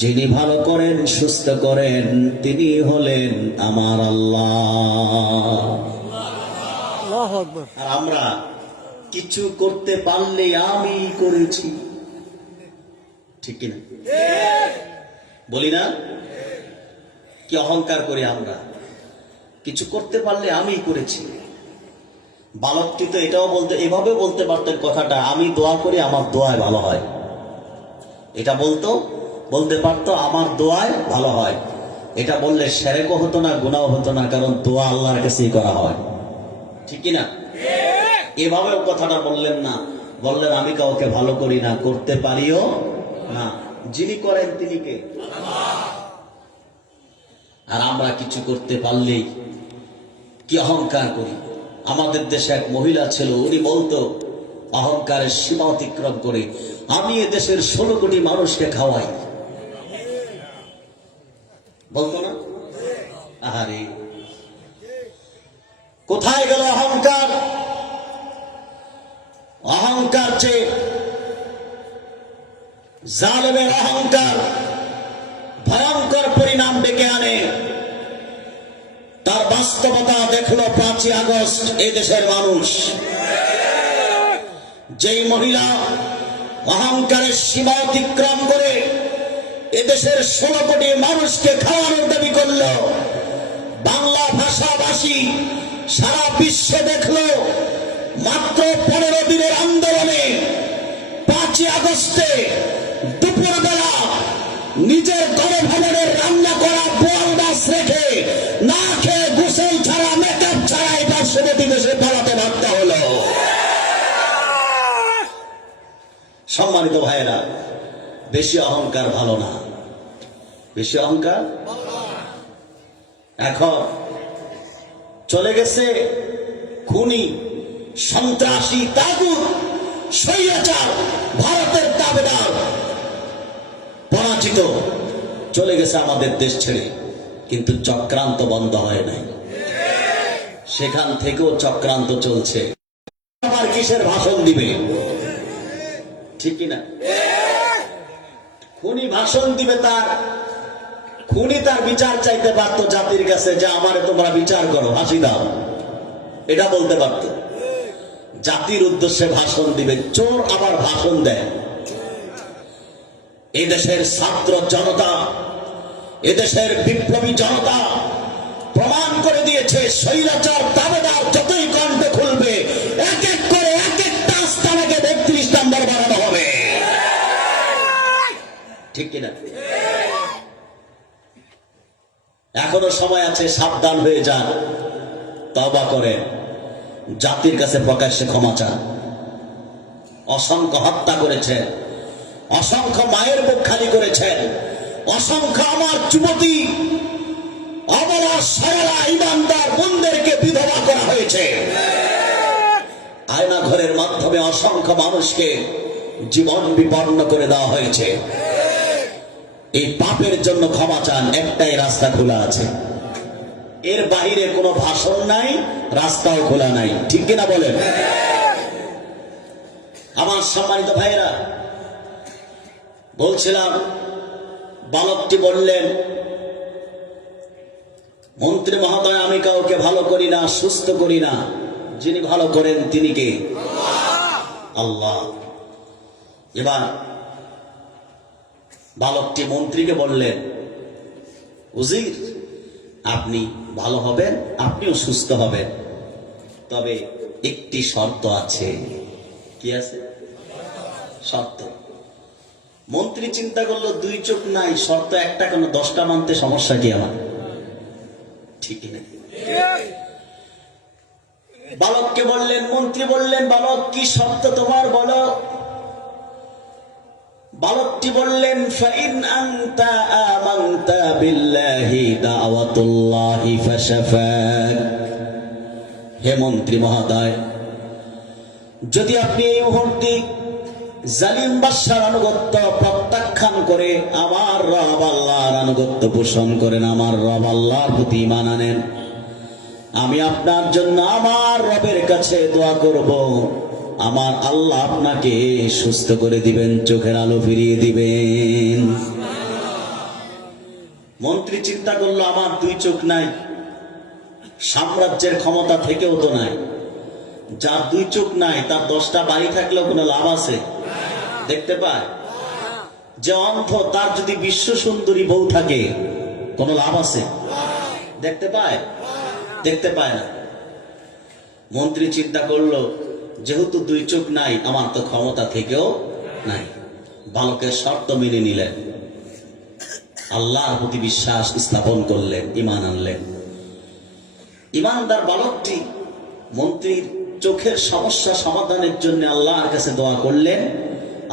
যিনি ভালো করেন, সুস্থ করেন, তিনি হলেন আমার আল্লাহ। আর আমরা কিছু করতে পারলে আমি করেছি, ঠিক কিনা বলি না? কি অহংকার করি আমরা, কিছু করতে পারলে আমি করেছি। বালকটি তো এটাও বলতে, এভাবে বলতে পারতেন কথাটা, আমি দোয়া করি আমার দোয়ায় ভালো হয়। এটা বলতে পারতো, আমার দোয়ায় ভালো হয়। এটা বললে শিরকও হতো না, গুনাহও হতো না, কারণ দোয়া আল্লাহর কাছেই করা হয়, ঠিক কিনা? এভাবেও কথাটা বললেন না, বললেন আমি কাউকে ভালো করি না, করতে পারিও না, যিনি করেন তিনি কে? আর আমরা কিছু করতে পারলেই কি অহংকার করি। আমাদের দেশে এক মহিলা ছিল, উনি বলতো অহংকারের সীমা অতিক্রম করে, আমি এদেশের 16 কোটি মানুষকে খাওয়াই। বলতো না? আহারে, কোথায় গেল অহংকার? অহংকার যে জালেমের অহংকার ভয়ঙ্কর পরিণাম ডেকে আনে, তার বাস্তবতা দেখলো 5ই আগস্ট এই দেশের মানুষ। যেই মহিলা অহংকারের সীমা অতিক্রম করে এদেশের 16 কোটি মানুষকে খাওয়ানোর দাবি করল, বাংলা ভাষাভাষী সারা বিশ্বে দেখলো মাত্র 15 দিনের আন্দোলনে 5ই আগস্টে দুপুরবেলা নিজের গণভবনের রান্না করা বোয়াল মাছ রেখে না খেয়ে গোসল ছাড়া মেকআপ ছাড়াই পার্শ্ববর্তী দেশে পালাতে বাধ্য হলো। সম্মানিত ভাইয়েরা, বেশি অহংকার ভালো না, বেশি অহংকার। এখন চলে গেছে খুনি, সন্ত্রাসী, তাগুত, স্বৈরাচার, ভারতের দাবেদার, পরাজিত, চলে গেছে আমাদের দেশ ছেড়ে, কিন্তু চক্রান্ত বন্ধ হয় নাই। সেখান থেকেও চক্রান্ত চলছে। আবার কিসের ভাষণ দিবে? ঠিক কিনা? খুনি ভাষণ দিবে, তার খুনি তার বিচার চাইতে পারত জাতির কাছে, যে আমারে তোমরা বিচার করো, ফাঁসি দাও, এটা বলতে পারত। জাতির উদ্দেশ্যে ভাষণ দিবে। চোর আবার ভাষণ দেয়। এদেশের ছাত্র জনতা, এদেশের বিপ্লবী জনতা প্রমাণ করে দিয়েছে, স্বৈরাচার দাবেদার যতই কণ্ঠ খুলবে, এক এক করে এক একটা আস্তানাকে 32 নম্বর বানানো হবে। ঠিক কিনা? এখনো সময় আছে, সাবধান হয়ে যান, তওবা করেন, জাতির কাছে প্রকাশ্যে ক্ষমা চান। অসংখ্য হত্যা করেছেন, অসংখ্য মায়ের বুক খালি করেছেন, অসংখ্য আমার যুবতী অবলা সরলা ইমানদার বোনদেরকে বিধবা করা হয়েছে। আয়না ঘরের মাধ্যমে অসংখ্য মানুষকে জীবন বিপন্ন করে দেওয়া হয়েছে। এই পাপের জন্য ক্ষমা চান, একটাই রাস্তা খোলা আছে, এর বাহিরে কোনো ভাষণ নাই, রাস্তাও খোলা নাই। ঠিক কিনা বলেন? আমার সম্মানিত ভাইরা, বলছিলাম, বালকটি বললেন, মন্ত্রী মহোদয়, আমি কাউকে ভালো করি না, সুস্থ করি না, যিনি ভালো করেন তিনি কে? আল্লাহ। এবার বালকটি মন্ত্রীকে বললেন, উজির, আপনি ভালো হবেন, আপনিও সুস্থ হবেন, তবে একটি শর্ত আছে। কি আছে শর্ত? মন্ত্রী চিন্তা করলো, 2 চোখ নাই, শর্ত একটা কেন, 10টা মানতে সমস্যা কি আমার? ঠিক না? বালককে বললেন, মন্ত্রী বললেন, বালক কি শর্ত তোমার, বলো। বালকটি বললেন, ফাইন আনতা আমানতা বিল্লাহি দাওয়াতুল্লাহি ফাশাফাক। হে মন্ত্রী মহোদয়, যদি আপনি এই মুহূর্তে জালিম বাদশার আনুগত্য প্রত্যাখ্যান করে আমার রব আল্লাহর আনুগত্য পোষণ করেন, আমার রব আল্লাহর প্রতি ঈমান আনেন, আমি আপনার জন্য আমার রবের কাছে দোয়া করব, আমার আল্লাহ আপনাকে সুস্থ করে দিবেন, চোখের আলো ফিরিয়ে দিবেন। মন্ত্রী চিন্তা করলো, আমার 2 চোখ নাই, সাম্রাজ্যের ক্ষমতা থেকেও তো নাই। যার 2 চোখ নাই, তার 10টা বাড়ি থাকলেও কোনো লাভ আছে? দেখতে পায়? যে অন্ধ, তার যদি বিশ্ব সুন্দরী বউ থাকে, কোনো লাভ আছে? দেখতে পায়? দেখতে পায় না। মন্ত্রী চিন্তা করলো, যেহেতু 2 চোখ নাই, আমার তো ক্ষমতা থেকেও নাই। বালকের শর্ত মেনে নিলেন, আল্লাহর প্রতি বিশ্বাস স্থাপন করলেন, ঈমান আনলেন। ঈমানদার বালকটি মন্ত্রীর চোখের সমস্যা সমাধানের জন্য আল্লাহর কাছে দোয়া করলেন,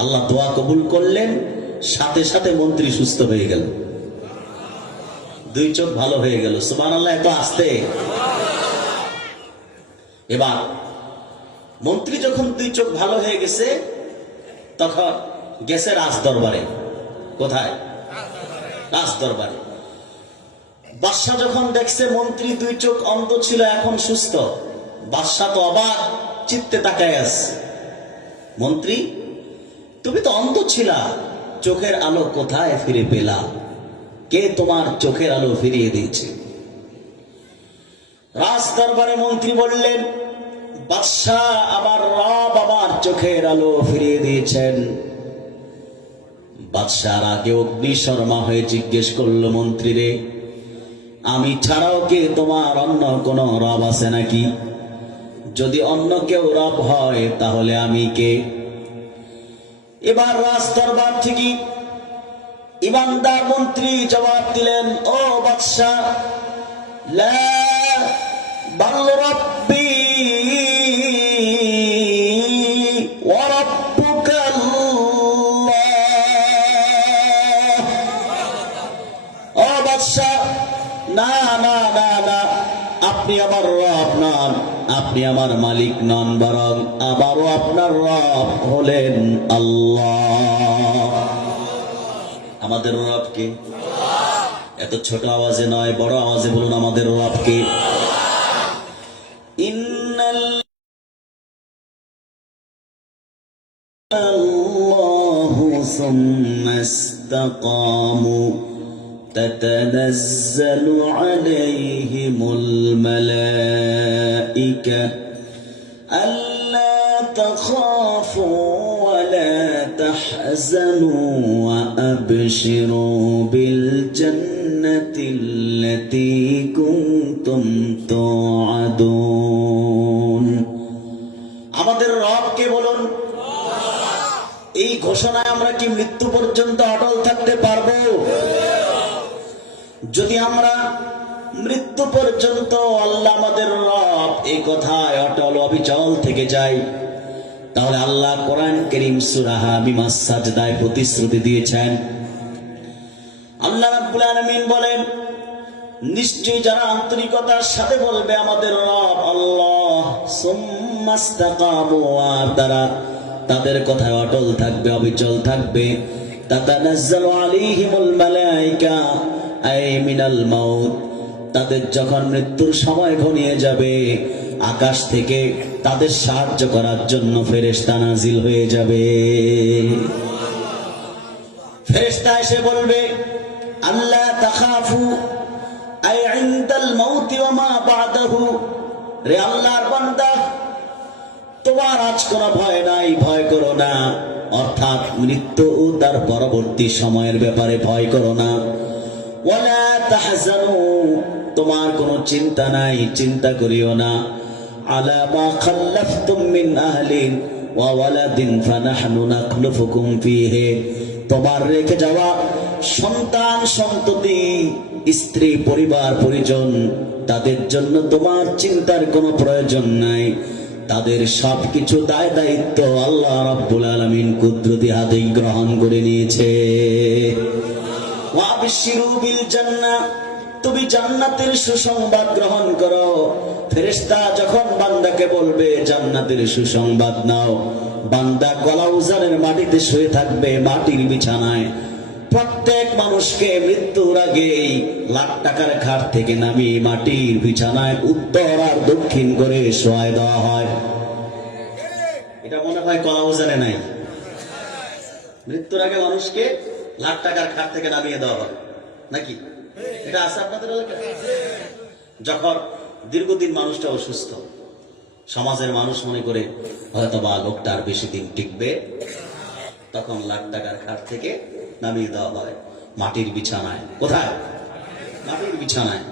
আল্লাহ দোয়া কবুল করলেন, সাথে সাথে মন্ত্রী সুস্থ হয়ে গেল, 2 চোখ ভালো হয়ে গেল। সুবহানাল্লাহ, এত আস্তে। এবার মন্ত্রী যখন 2 চোখ ভালো হয়ে গেছে, তখন গেছে রাজ দরবারে। কোথায়? রাজ দরবারে। বাদশা যখন দেখছে মন্ত্রী 2 চোখ অন্ধ ছিল, এখন সুস্থ, বাদশা তো অবাক চিত্তে তাকায় আছে। মন্ত্রী, তুমি তো অন্ধ ছিলা, চোখের আলো কোথায় ফিরে পেলা? কে তোমার চোখের আলো ফিরিয়ে দিয়েছে? রাজ দরবারে মন্ত্রী বললেন, বাদশা, আমার রব আমার চোখের আলো ফিরিয়ে দিয়েছেন। বাদশার আগে অগ্নিশর্মা হয়ে জিজ্ঞেস করলো, মন্ত্রী রে, আমি ছাড়াও কে তোমার অন্য কোন রব আছে নাকি? যদি অন্য কেউ রব হয়, তাহলে আমি কে? এবার রাজ দরবার থেকে ইমানদার মন্ত্রী জবাব দিলেন, ও বাদশাহ, লা বাল রাব্বি ওয়া রাব্বুকাল্লাহ। ও বাদশাহ, না না না না, আপনি আমার রব নন, আপনি আমার মালিক নন, বরং আমারও আপনার রব হলেন আল্লাহ। আমাদের রব কে? এত ছোট আওয়াজে নয়, বড় আওয়াজে বলুন, আমাদের রব কে? ইন্নাল্লাহু সুম্মা ইসতাকামু তাতানাজ্জালু আলাইহিমুল মালাইকা আল্লা তাখাফু ওয়া লা তাহজানু ওয়া আবশিরু বিল জান্নাতিল্লাতী কুনতুম তুআদুন। আমাদের রবকে বলুন। এই ঘোষণায় আমরা কি মৃত্যু পর্যন্ত অটল থাকতে পারবো? যদি আমরা মৃত্যু পর্যন্ত আল্লাহ আমাদের রব এই কথায় অটল অবিচল থেকে যাই, তাহলে আল্লাহ কোরআন কারীম সূরা হামিম সাজদায় প্রতিশ্রুতি দিয়েছেন। আল্লাহ রাব্বুল আলামিন বলেন, নিশ্চয়ই যারা আন্তরিকতার সাথে বলবে আমাদের রব আল্লাহ, সুম্মা ইসতাকামু, আর তারা তাদের কথায় অটল থাকবে, অবিচল থাকবে, তাতানাজ্জালু আলাইহিমুল মালাইকা আই মিনাল মাউত, তাদের যখন মৃত্যুর সময় ঘনিয়ে যাবে, আকাশ থেকে তাদের সাহায্য করার জন্য ফেরেশতা নাজিল হয়ে যাবে। ফেরেশতা এসে বলবে, আল্লাহ তাখাফু আই ইনদাল মাউতি ওয়া মা বাদাহু, রে আল্লাহর বান্দা, তোমার আজ কোনো ভয় নাই, ভয় করো না, অর্থাৎ মৃত্যু ও তার পরবর্তী সময়ের ব্যাপারে ভয় করো না। ওয়ালা তাহজানু, তোমার কোনো চিন্তা নাই, চিন্তা করিও না। আলা মা খাল্লাফতুম মিন আহলিন ওয়া ওয়ালাদিন ফানাহনু নাখলুফুকুম ফীহি, তোমার রেখে যাওয়া সন্তান সন্ততি, স্ত্রী, পরিবার পরিজন, তাদের জন্য তোমার চিন্তার কোনো প্রয়োজন নাই। তাদের সবকিছু দায় দায়িত্ব আল্লাহ রাব্বুল আলামিন কুদরতি হাতে গ্রহণ করে নিয়েছে। ওয়াবশিরু বিল জান্নাহ, তুমি জান্নাতের সুসংবাদ গ্রহণ করো। ফেরেশতা যখন বান্দাকে বলবে জান্নাতের সুসংবাদ নাও, বান্দা গলা উজানের মাটিতে শুয়ে থাকবে, মাটির বিছানায়। প্রত্যেক মানুষকে মৃত্যুর আগেই লাখ টাকার খাট থেকে নামিয়ে মাটির বিছানায় উত্তর আর দক্ষিণ করে শোয়ায় দেওয়া হয়। এটা মনে হয় কলা উজানে নাই। মৃত্যুর আগে মানুষকে লাখ টাকার খাট থেকে নামিয়ে দেওয়া হয় নাকি? এটা আছে আপনাদের এলাকায়? যখন দীর্ঘদিন মানুষটা অসুস্থ, সমাজের মানুষ মনে করে হয়তো বা লোকটা আর বেশি দিন টিকবে, তখন লাখ টাকার খাট থেকে নামিয়ে দেওয়া হয় মাটির বিছানায়। কোথায়? মাটির বিছানায়।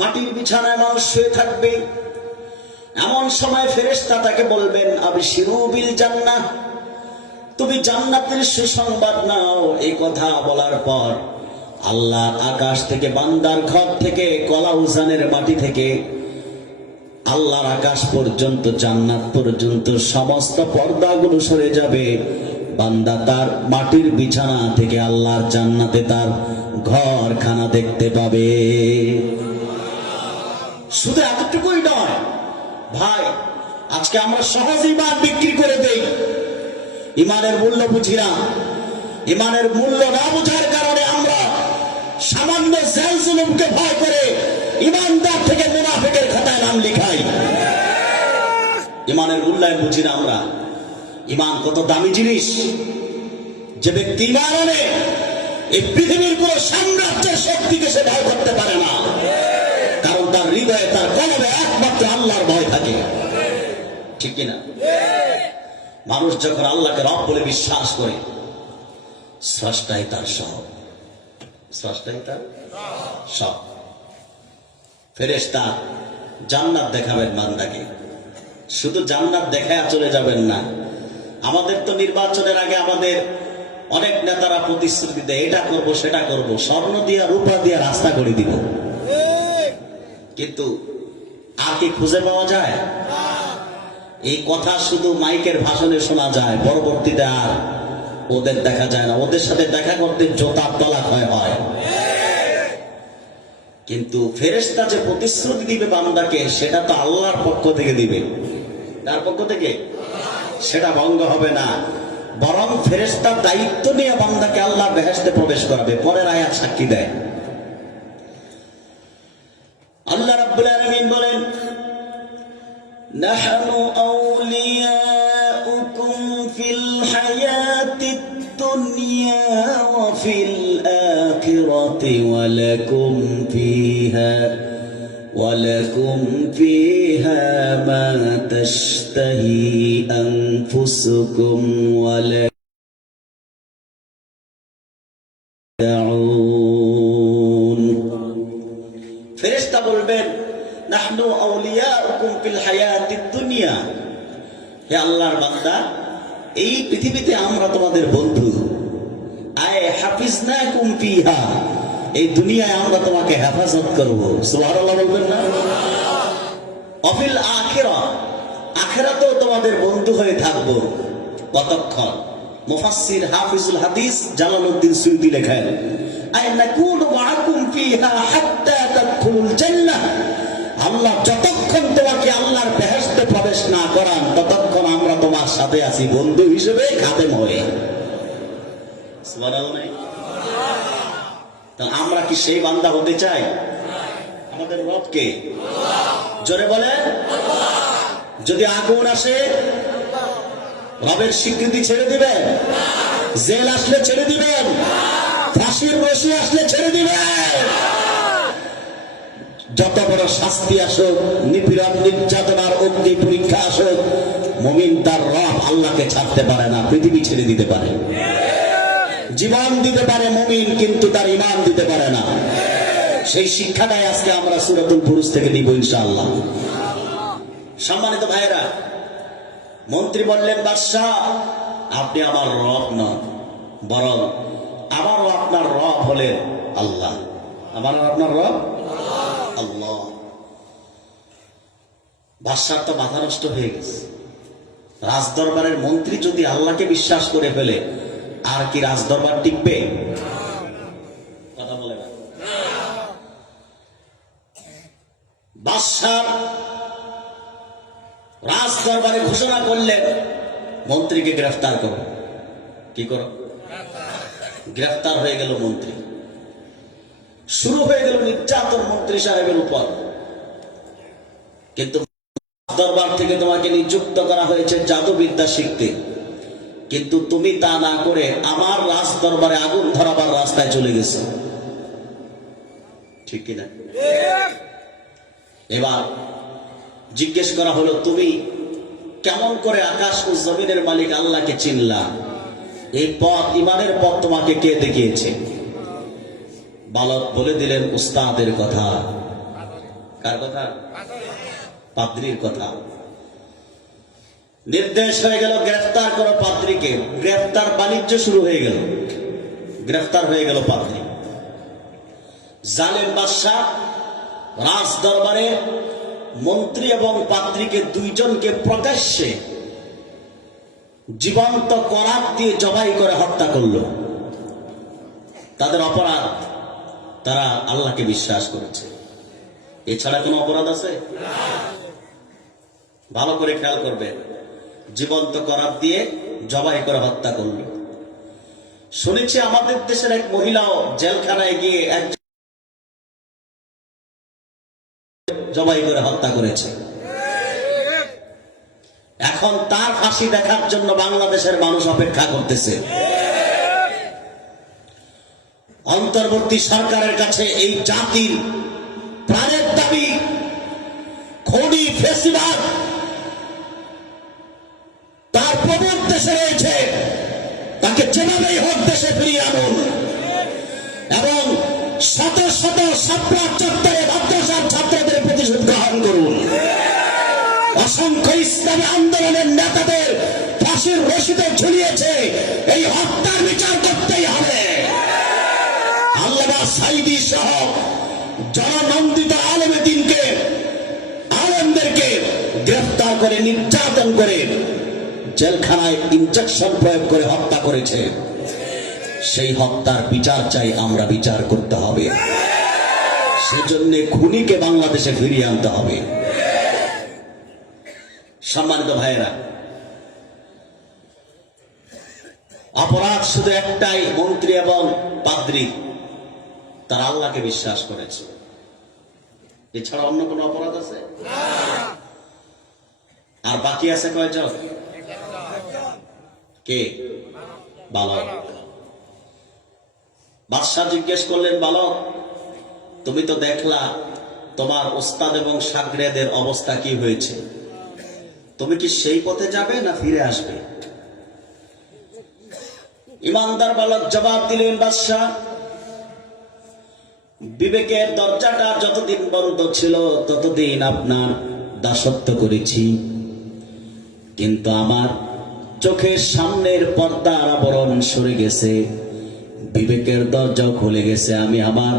মাটির বিছানায় মানুষ শুয়ে থাকবে। এমন সময় ফেরেশতা তাকে বলবেন, আবশিরু বিল জান্নাহ, তুমি জান্নাতের সুসংবাদ নাও। এই কথা বলার পর আল্লাহ আকাশ থেকে, বান্দার ঘর থেকে, কলা উজানের মাটি থেকে আল্লাহর আকাশ পর্যন্ত, জান্নাত পর্যন্ত সমস্ত পর্দাগুলো সরে যাবে। বান্দা তার মাটির বিছানা থেকে আল্লাহর জান্নাতে তার ঘরখানা দেখতে পাবে। শুধু এতটুকুই নয় ভাই, আজকে আমরা সহজেই ইমান বিক্রি করে দেই। ইমানের মূল্য বুঝি না। ইমানের মূল্য না বোঝার কারণে আমরা সামান্য জেল জুলুমকে ভয় করে ইমানদার থেকে মুনাফিকের খাতায় নাম লিখাই। ইমানের মূল্যায়ন বুঝি না আমরা। ইমান কত দামি জিনিস, যে ব্যক্তি ইমান আনে এই পৃথিবীর কোন সাম্রাজ্যের শক্তিকে সে ভয় করতে পারে না, কারণ তার হৃদয়ে, তার কলবে একমাত্র আল্লাহর ভয় থাকে। ঠিক কিনা? মানুষ যখন আল্লাহকে রব বলে বিশ্বাস করে, স্রষ্টাই তার সব, স্রষ্টাই তার সব। ফেরেশতা জান্নাত দেখাবেন বান্দাকে। শুধু জান্নাত দেখায় চলে যাবেন না। আমাদের তো নির্বাচনের আগে আমাদের অনেক নেতারা প্রতিশ্রুতি দেয়, এটা করব সেটা করব, স্বর্ণ দিয়া রূপা দিয়া রাস্তা করে দিব, কিন্তু আর কি খুঁজে পাওয়া যায়? এই কথা শুধু মাইকের ভাষণে শোনা যায়, পরবর্তীতে আর ওদের দেখা যায় না। ওদের সাথে দেখা করতে জোতার তলা ক্ষয় হয়। কিন্তু ফেরেশতা যে প্রতিশ্রুতি দিবে বান্দাকে, সেটা তো আল্লাহর পক্ষ থেকে দিবে। তার পক্ষ থেকে সেটা ভঙ্গ হবে না, বরং ফেরেশতার দায়িত্ব নিয়ে বান্দাকে আল্লাহর বেহেশতে প্রবেশ করাবে। পরের আয়াত সাক্ষী দেয়, আল্লাহ রাব্বুল আলামিন বলেন, নাহনু আউলিয়াউকুম ফিল হায়াতিদ দুনিয়া ওয়া ফিল আখিরাতি ওয়া লাকুম ফিহা মা তাশতাহি আনফুসুকুম ওয়া লা তা'উন। ফেরেশতা বলবেন, নাহনু আউলিয়াউকুম ফিল হায়াতিদ দুনিয়া, হে আল্লাহর বান্দা, এই পৃথিবীতে আমরা তোমাদের বন্ধু। আয় হাফিজনাকুম ফিহা, এই দুনিয়ায় আমরা তোমাকে হেফাজত করব। সুবহানাল্লাহ বলবেন না? অফিল আখিরা, আখিরাতেও তোমাদের বন্ধু হয়ে থাকব। কতক্ষণ? মুফাসসির হাফিজুল হাদিস জালালউদ্দিন সুয়ুতী লেখেন, আয় নাকুনু মাআকুম ফিহা হাত্তা তাদখুলুল জান্নাহ, আল্লাহ যতক্ষণ তোমাকে আল্লাহর বেহেশতে প্রবেশ না করান, ততক্ষণ আমরা তোমার সাথে আছি বন্ধু হিসেবে, খাদেম হয়ে। সুবহানাল্লাহ। তাহলে আমরা কি সেই বান্দা হতে চাই? আমাদের রব কে? জোরে বলেন। যদি আগুন আসে, রবের স্বীকৃতি ছেড়ে দিবেন? জেল আসলে ছেড়ে দিবেন? ফাঁসির রশি আসলে ছেড়ে দিবেন? যত বড় শাস্তি আসুক, নিপীড়ন নির্যাতনার অগ্নি পরীক্ষা আসুক, মুমিন তার রব আল্লাহকে ছাড়তে পারে না। পৃথিবী ছেড়ে দিতে পারে, জীবন দিতে পারে মুমিন, কিন্তু তার ঈমান দিতে পারে না। সেই শিক্ষাটাই আজকে আমরা সূরাতুল বুরুজ থেকে নিব ইনশাআল্লাহ। সম্মানিত ভাইরা, মন্ত্রী বললেন, বাদশাহ আপনি আমার রব নন, বরং আমারও আপনার রব হলেন আল্লাহ। আমার আপনার রব আল্লাহ। বাদশার তো মাথা নষ্ট হয়ে গেছে। রাজদরবারের মন্ত্রী যদি আল্লাহকে বিশ্বাস করে ফেলে, আর কি রাজদরবার টিকবে? কথা বলে না। বাদশা রাজদরবারে ঘোষণা করলেন, মন্ত্রীকে গ্রেফতার করো। কি করো? গ্রেফতার হয়ে গেল মন্ত্রী। শুরু হয়ে গেল নির্যাতন মন্ত্রী সাহেবের উপর। কিন্তু দরবার থেকে তোমাকে নিযুক্ত করা হয়েছে জাদুবিদ্যা শিখতে, কিন্তু তুমি তা না করে আমার রাজ দরবারে আগুন ধরাবার রাস্তায় চলে গেছো। ঠিক কিনা? এবার জিজ্ঞেস করা হলো, তুমি কেমন করে আকাশ ও জমিনের মালিক আল্লাহকে চিনলা? এই পথ, ইমানের পথ তোমাকে কে দেখিয়েছে? বালক বলে দিলেন, উস্তাদের কথা। কার কথা? পাদ্রীর কথা। নির্দেশ হয়ে গেল, গ্রেফতার করো পাদ্রীকে। গ্রেফতার বাণিজ্য শুরু হয়ে গেল। গ্রেফতার হয়ে গেল পাদ্রী। জালেম বাদশা রাজ দরবারে মন্ত্রী এবং পাদ্রীকে দুইজনকে প্রকাশ্যে জীবন্ত করাত দিয়ে জবাই করে হত্যা করলো। তাদের অপরাধ, তারা আল্লাহকে বিশ্বাস করেছে। এছাড়া কোনো অপরাধ আছে? ভালো করে খেয়াল করবে। জীবন্ত করাত দিয়ে জবাই করে হত্যা করল। শুনেছি আমাদের দেশের এক মহিলাও জেলখানায় গিয়ে এক জবাই করে হত্যা করেছে। এখন তার ফাঁসি দেখার জন্য বাংলাদেশের মানুষ অপেক্ষা করতেছে। অন্তর্বর্তী সরকারের কাছে এই জাতির প্রাণের দাবি, খনি ফেসিবাদ তার প্রবল দেশে রয়েছে, তাকে যেভাবেই হোক দেশে ফিরিয়ে আনুন এবং শত শত ছাত্র চত্বরে মাদ্রাসার ছাত্রদের প্রতিশোধ গ্রহণ করুন। অসংখ্য ইসলামী আন্দোলনের নেতাদের ফাঁসির রশিদে ঝুলিয়েছে, এই হত্যার বিচার করতেই হবে। আল্লামা সাঈদী সহ জননন্দিত আলেমে দ্বীনকে, আলেমদেরকে গ্রেফতার করে নির্যাতন করে জেলখানায় ইনজেকশন প্রয়োগ করে হত্যা করেছে। সেই হত্যার বিচার চাই, আমরা বিচার করতে হবে। সেজন্য খুনিকে বাংলাদেশে ফিরিয়ে আনতে হবে। সম্মানিত ভাইয়েরা, অপরাধ শুধু একটাই, মন্ত্রী এবং পাদ্রী তারা আল্লাহকে বিশ্বাস করেছে। এছাড়া অন্য কোন অপরাধ আছে? আর বাকি আছে কয়জন? কে? বালক। বাদশাহ জিজ্ঞেস করলেন, বালক তুমি তো দেখলা তোমার ওস্তাদ এবং শাগরেদের অবস্থা কি হয়েছে, তুমি কি সেই পথে যাবে না ফিরে আসবে? ইমানদার বালক জবাব দিলেন, বাদশাহ বিবেকের দরজাটা যতদিন বন্ধ ছিল ততদিন আপনার দাসত্ব করেছি, কিন্তু আমার চোখের সামনের পর্দার আবরণ সরে গেছে, বিবেকের দরজা খুলে গেছে, আমি আমার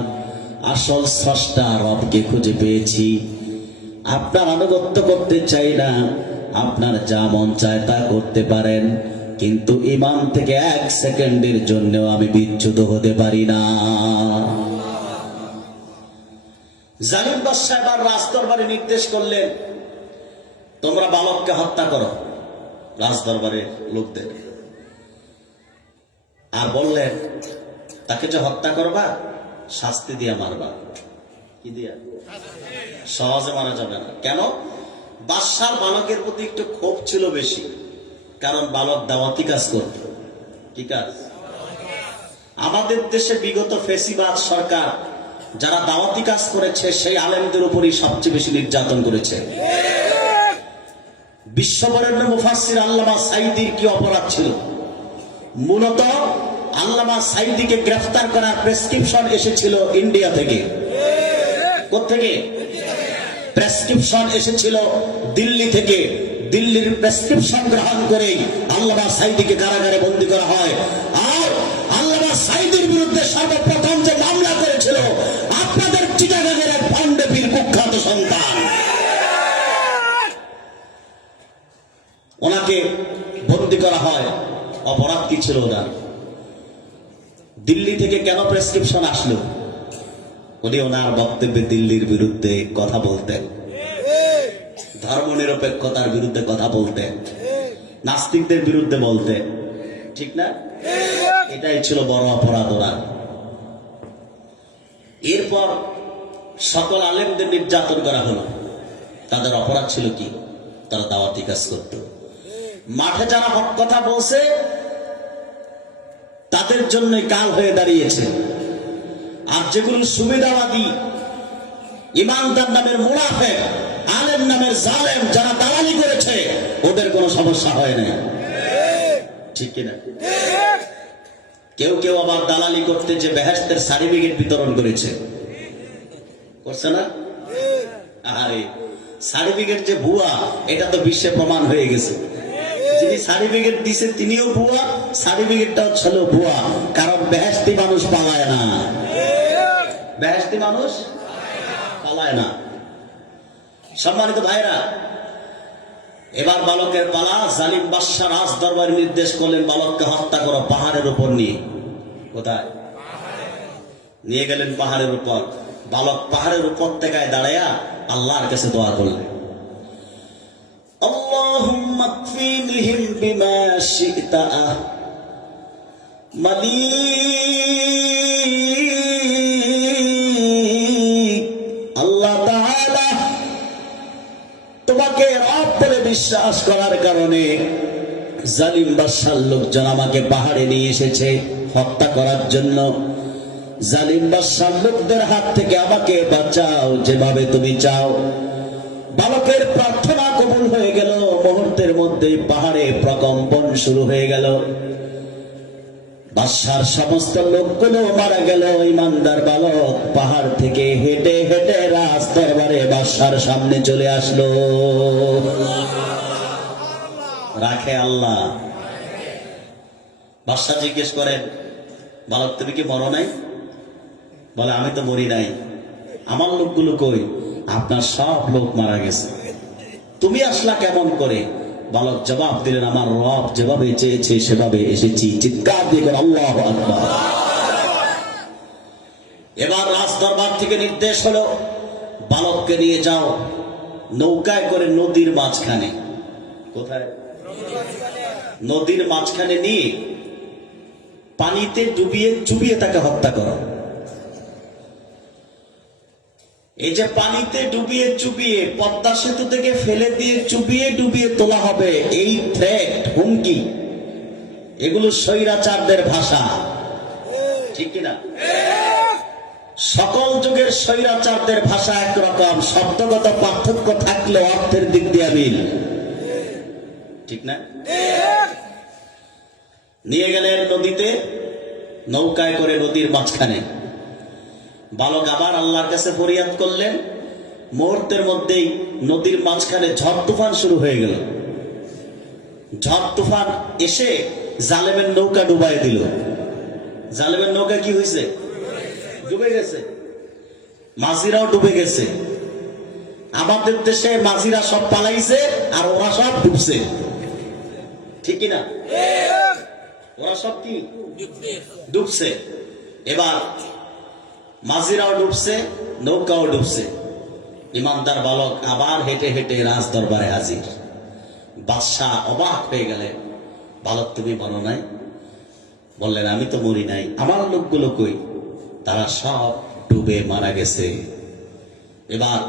আসল স্রষ্টা রবকে খুঁজে পেয়েছি। আপনার আনুগত্য করতে চাই না, আপনার যা মন চায় তা করতে পারেন, কিন্তু ঈমান থেকে এক সেকেন্ডের জন্যও আমি বিচ্যুত হতে পারি না। জালিম বাদশাহ এবার রাজদরবারে নির্দেশ করলেন, তোমরা বালককে হত্যা করো, রাজদরবারের লোকদের। আর বললেন, তাকে যে হত্যা করবা শাস্তি দিয়া মারবা। কি দিয়া? সহজে মারা যাবে না। কেন? বাদশার বালকের প্রতি একটু ক্ষোভ ছিল বেশি, কারণ বালক দাওয়াতি কাজ করত। কি কাজ? আমাদের দেশে বিগত ফেসিবাদ সরকার যারা দাওয়াতি কাজ করেছে সেই আলেমদের উপরই সবচেয়ে বেশি নির্যাতন করেছে। বিশ্ববরেণ্য মুফাসসির আল্লামা সাঈদীর কি অপরাধ ছিল? মূলত আল্লামা সাঈদীকে গ্রেফতার করার প্রেসক্রিপশন এসেছিল ইন্ডিয়া থেকে। কোত্থেকে? প্রেসক্রিপশন এসেছিল দিল্লি থেকে। দিল্লির প্রেসক্রিপশন গ্রহণ করে আল্লামা সাঈদীকে কারাগারে বন্দী করা হয়। আর আল্লামা সাঈদীর বিরুদ্ধে সর্বপ্রথম যে মামলা করেছিল আপনাদের চিটাগাংয়ের এক ভণ্ডপীর কুখ্যাত সন্তান, ওনাকে বন্দী করা হয়। অপরাধ কি ছিল ওনার? দিল্লি থেকে কেন প্রেসক্রিপশন আসলো? উনি ওনার বক্তব্যে দিল্লির বিরুদ্ধে কথা বলতেন, ধর্মনিরপেক্ষতার বিরুদ্ধে কথা বলতেন, নাস্তিকদের বিরুদ্ধে বলতেন, ঠিক না? এটাই ছিল বড় অপরাধ ওনার। এরপর সকল আলেমদের নির্যাতন করা হলো। তাদের অপরাধ ছিল কি? তারা দাওয়াতি কাজ করত। মাঠে যারা হক কথা বলছে তাদের জন্য কাল হয়ে দাঁড়িয়েছে। আর যেগুলো সুবিধাবাদী, ইমানদার নামের মুনাফিক, আলেম নামের জালেম যারা দালালি করেছে, ওদের কোনো সমস্যা হয় না। ঠিক কিনা? কেউ কেউ আবার দালালি করতে যে বেহেশতের সার্টিফিকেট বিতরণ করেছে, করছে না? আরে সার্টিফিকেট যে ভুয়া এটা তো বিশ্বে প্রমাণ হয়ে গেছে। যিনি সার্টিফিকেট দিছে তিনিও ভুয়া, সার্টিফিকেটটাও ছিল ভুয়া, কারণ বেহেশতি মানুষ পালায় না। বেহেশতি মানুষ পালায় না। সম্মানিত ভাইরা, এবার বালকের পালা। জালিম বাদশাহ রাজ দরবারে নির্দেশ করলেন, বালককে হত্যা করো পাহাড়ের উপর নিয়ে। কোথায় নিয়ে গেলেন? পাহাড়ের উপর। বালক পাহাড়ের উপত্যকায় দাঁড়ায়া আল্লাহর কাছে দোয়া করলেন, আল্লাহুম্মা কফিনিহিম বিমা শি'তা মালিক। আল্লাহ তাআলা তোমাকে রব বলে বিশ্বাস করার কারণে জালিম বাদশার লোকজন আমাকে পাহাড়ে নিয়ে এসেছে হত্যা করার জন্য। জালিম বাদশার লোকদের হাত থেকে আমাকে বাঁচাও যেভাবে তুমি চাও। বালকের প্রার্থনা কবুল হয়ে গেল। মুহূর্তের মধ্যে পাহাড়ে প্রকম্পন শুরু হয়ে গেল। বাদশার সমস্ত লোকগুলো মারা গেল। ইমানদার বালক পাহাড় থেকে হেঁটে হেঁটে রাজ দরবারে বাদশার সামনে চলে আসলো। রাখে আল্লাহ। বাদশা জিজ্ঞেস করেন, বালক তুমি কি মরো নাই? বলে আমি তো মরি নাই। আমার লোকগুলো কই? আপনার সব লোক মারা গেছে, তুমি আসলা কেমন করে? বালক জবাব দিলেন, আমার রব যেভাবে চেয়েছে সেভাবে এসেছি। চিৎকার দিয়ে করেন আল্লাহু আকবার। এবার রাজ দরবার থেকে নির্দেশ হলো, বালককে নিয়ে যাও নৌকায় করে নদীর মাঝখানে। কোথায়? নদীর মাঝখানে নিয়ে পানিতে ডুবিয়ে চুবিয়ে তাকে হত্যা করো। এই যে পানিতে ডুবিয়ে চুবিয়ে পদ্মা সেতু থেকে ফেলে দিয়ে চুবিয়ে ডুবিয়ে তোলা হবে, এই থ্রেট, হুমকি, এগুলো স্বৈরাচারদের ভাষা, ঠিক কিনা? সকল যুগের স্বৈরাচারদের ভাষা একরকম, শব্দগত পার্থক্য থাকলে অর্থের দিক দিয়ে মিল, ঠিক না? নিয়ে গেলেন নদীতে, নৌকায় করে নদীর মাঝখানে। বালক আবার আল্লাহর কাছে ফরিয়াদ করলেন। মুহূর্তের মধ্যেই নদীর মাঝখানে ঝড় তুফান শুরু হয়ে গেল। ঝড় তুফান এসে জালেমের নৌকা ডুবাই দিল। জালেমের নৌকা কি হয়েছে? ডুবে গেছে। মাঝিরাও ডুবে গেছে। আমাদের দেশে মাঝিরা সব পালাইছে আর ওরা সব ডুবছে, ঠিক কিনা? ওরা সব কি ডুবছে। এবার মাঝিরাও ডুবছে, নৌকাও ডুবছে। ইমানদার বালক আবার হেঁটে হেঁটে রাজ দরবারে হাজির। বাদশাহ অবাক হয়ে গেলেন, বালক তুমি মরো নাই? বললেন আমি তো মরি নাই। আমার লোকগুলো কই? তারা সব ডুবে মারা গেছে। এবার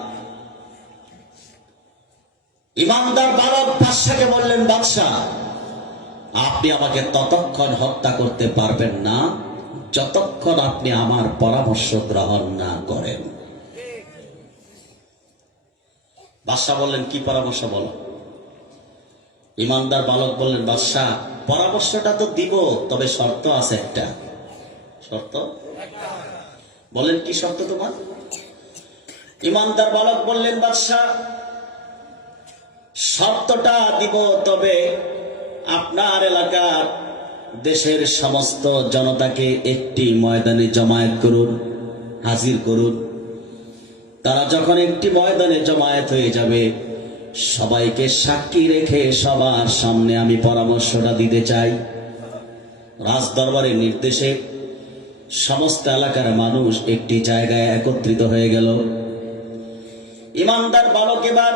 ইমানদার বালক বাদশাকে বললেন, বাদশাহ আপনি আমাকে ততক্ষণ হত্যা করতে পারবেন না যতক্ষণ আপনি আমার পরামর্শ গ্রহণ না করেন। বাদশাহ বললেন, কি পরামর্শ বলো? ইমানদার বালক বললেন, বাদশাহ পরামর্শটা তো দিব, তবে শর্ত আছে একটা। শর্ত? বলেন কি শর্ত তোমার? ইমানদার বালক বললেন, বাদশাহ শর্তটা দিব, তবে আপনার এলাকার দেশের সমস্ত জনতাকে একটি ময়দানে জমায়েত করুন, হাজির করুন। তারা যখন একটি ময়দানে জমায়েত হয়ে যাবে, সবাইকে সাক্ষী রেখে সবার সামনে আমি পরামর্শটা দিতে চাই। রাজ দরবারের নির্দেশে সমস্ত এলাকার মানুষ একটি জায়গায় একত্রিত হয়ে গেল। ইমানদার বালক এবার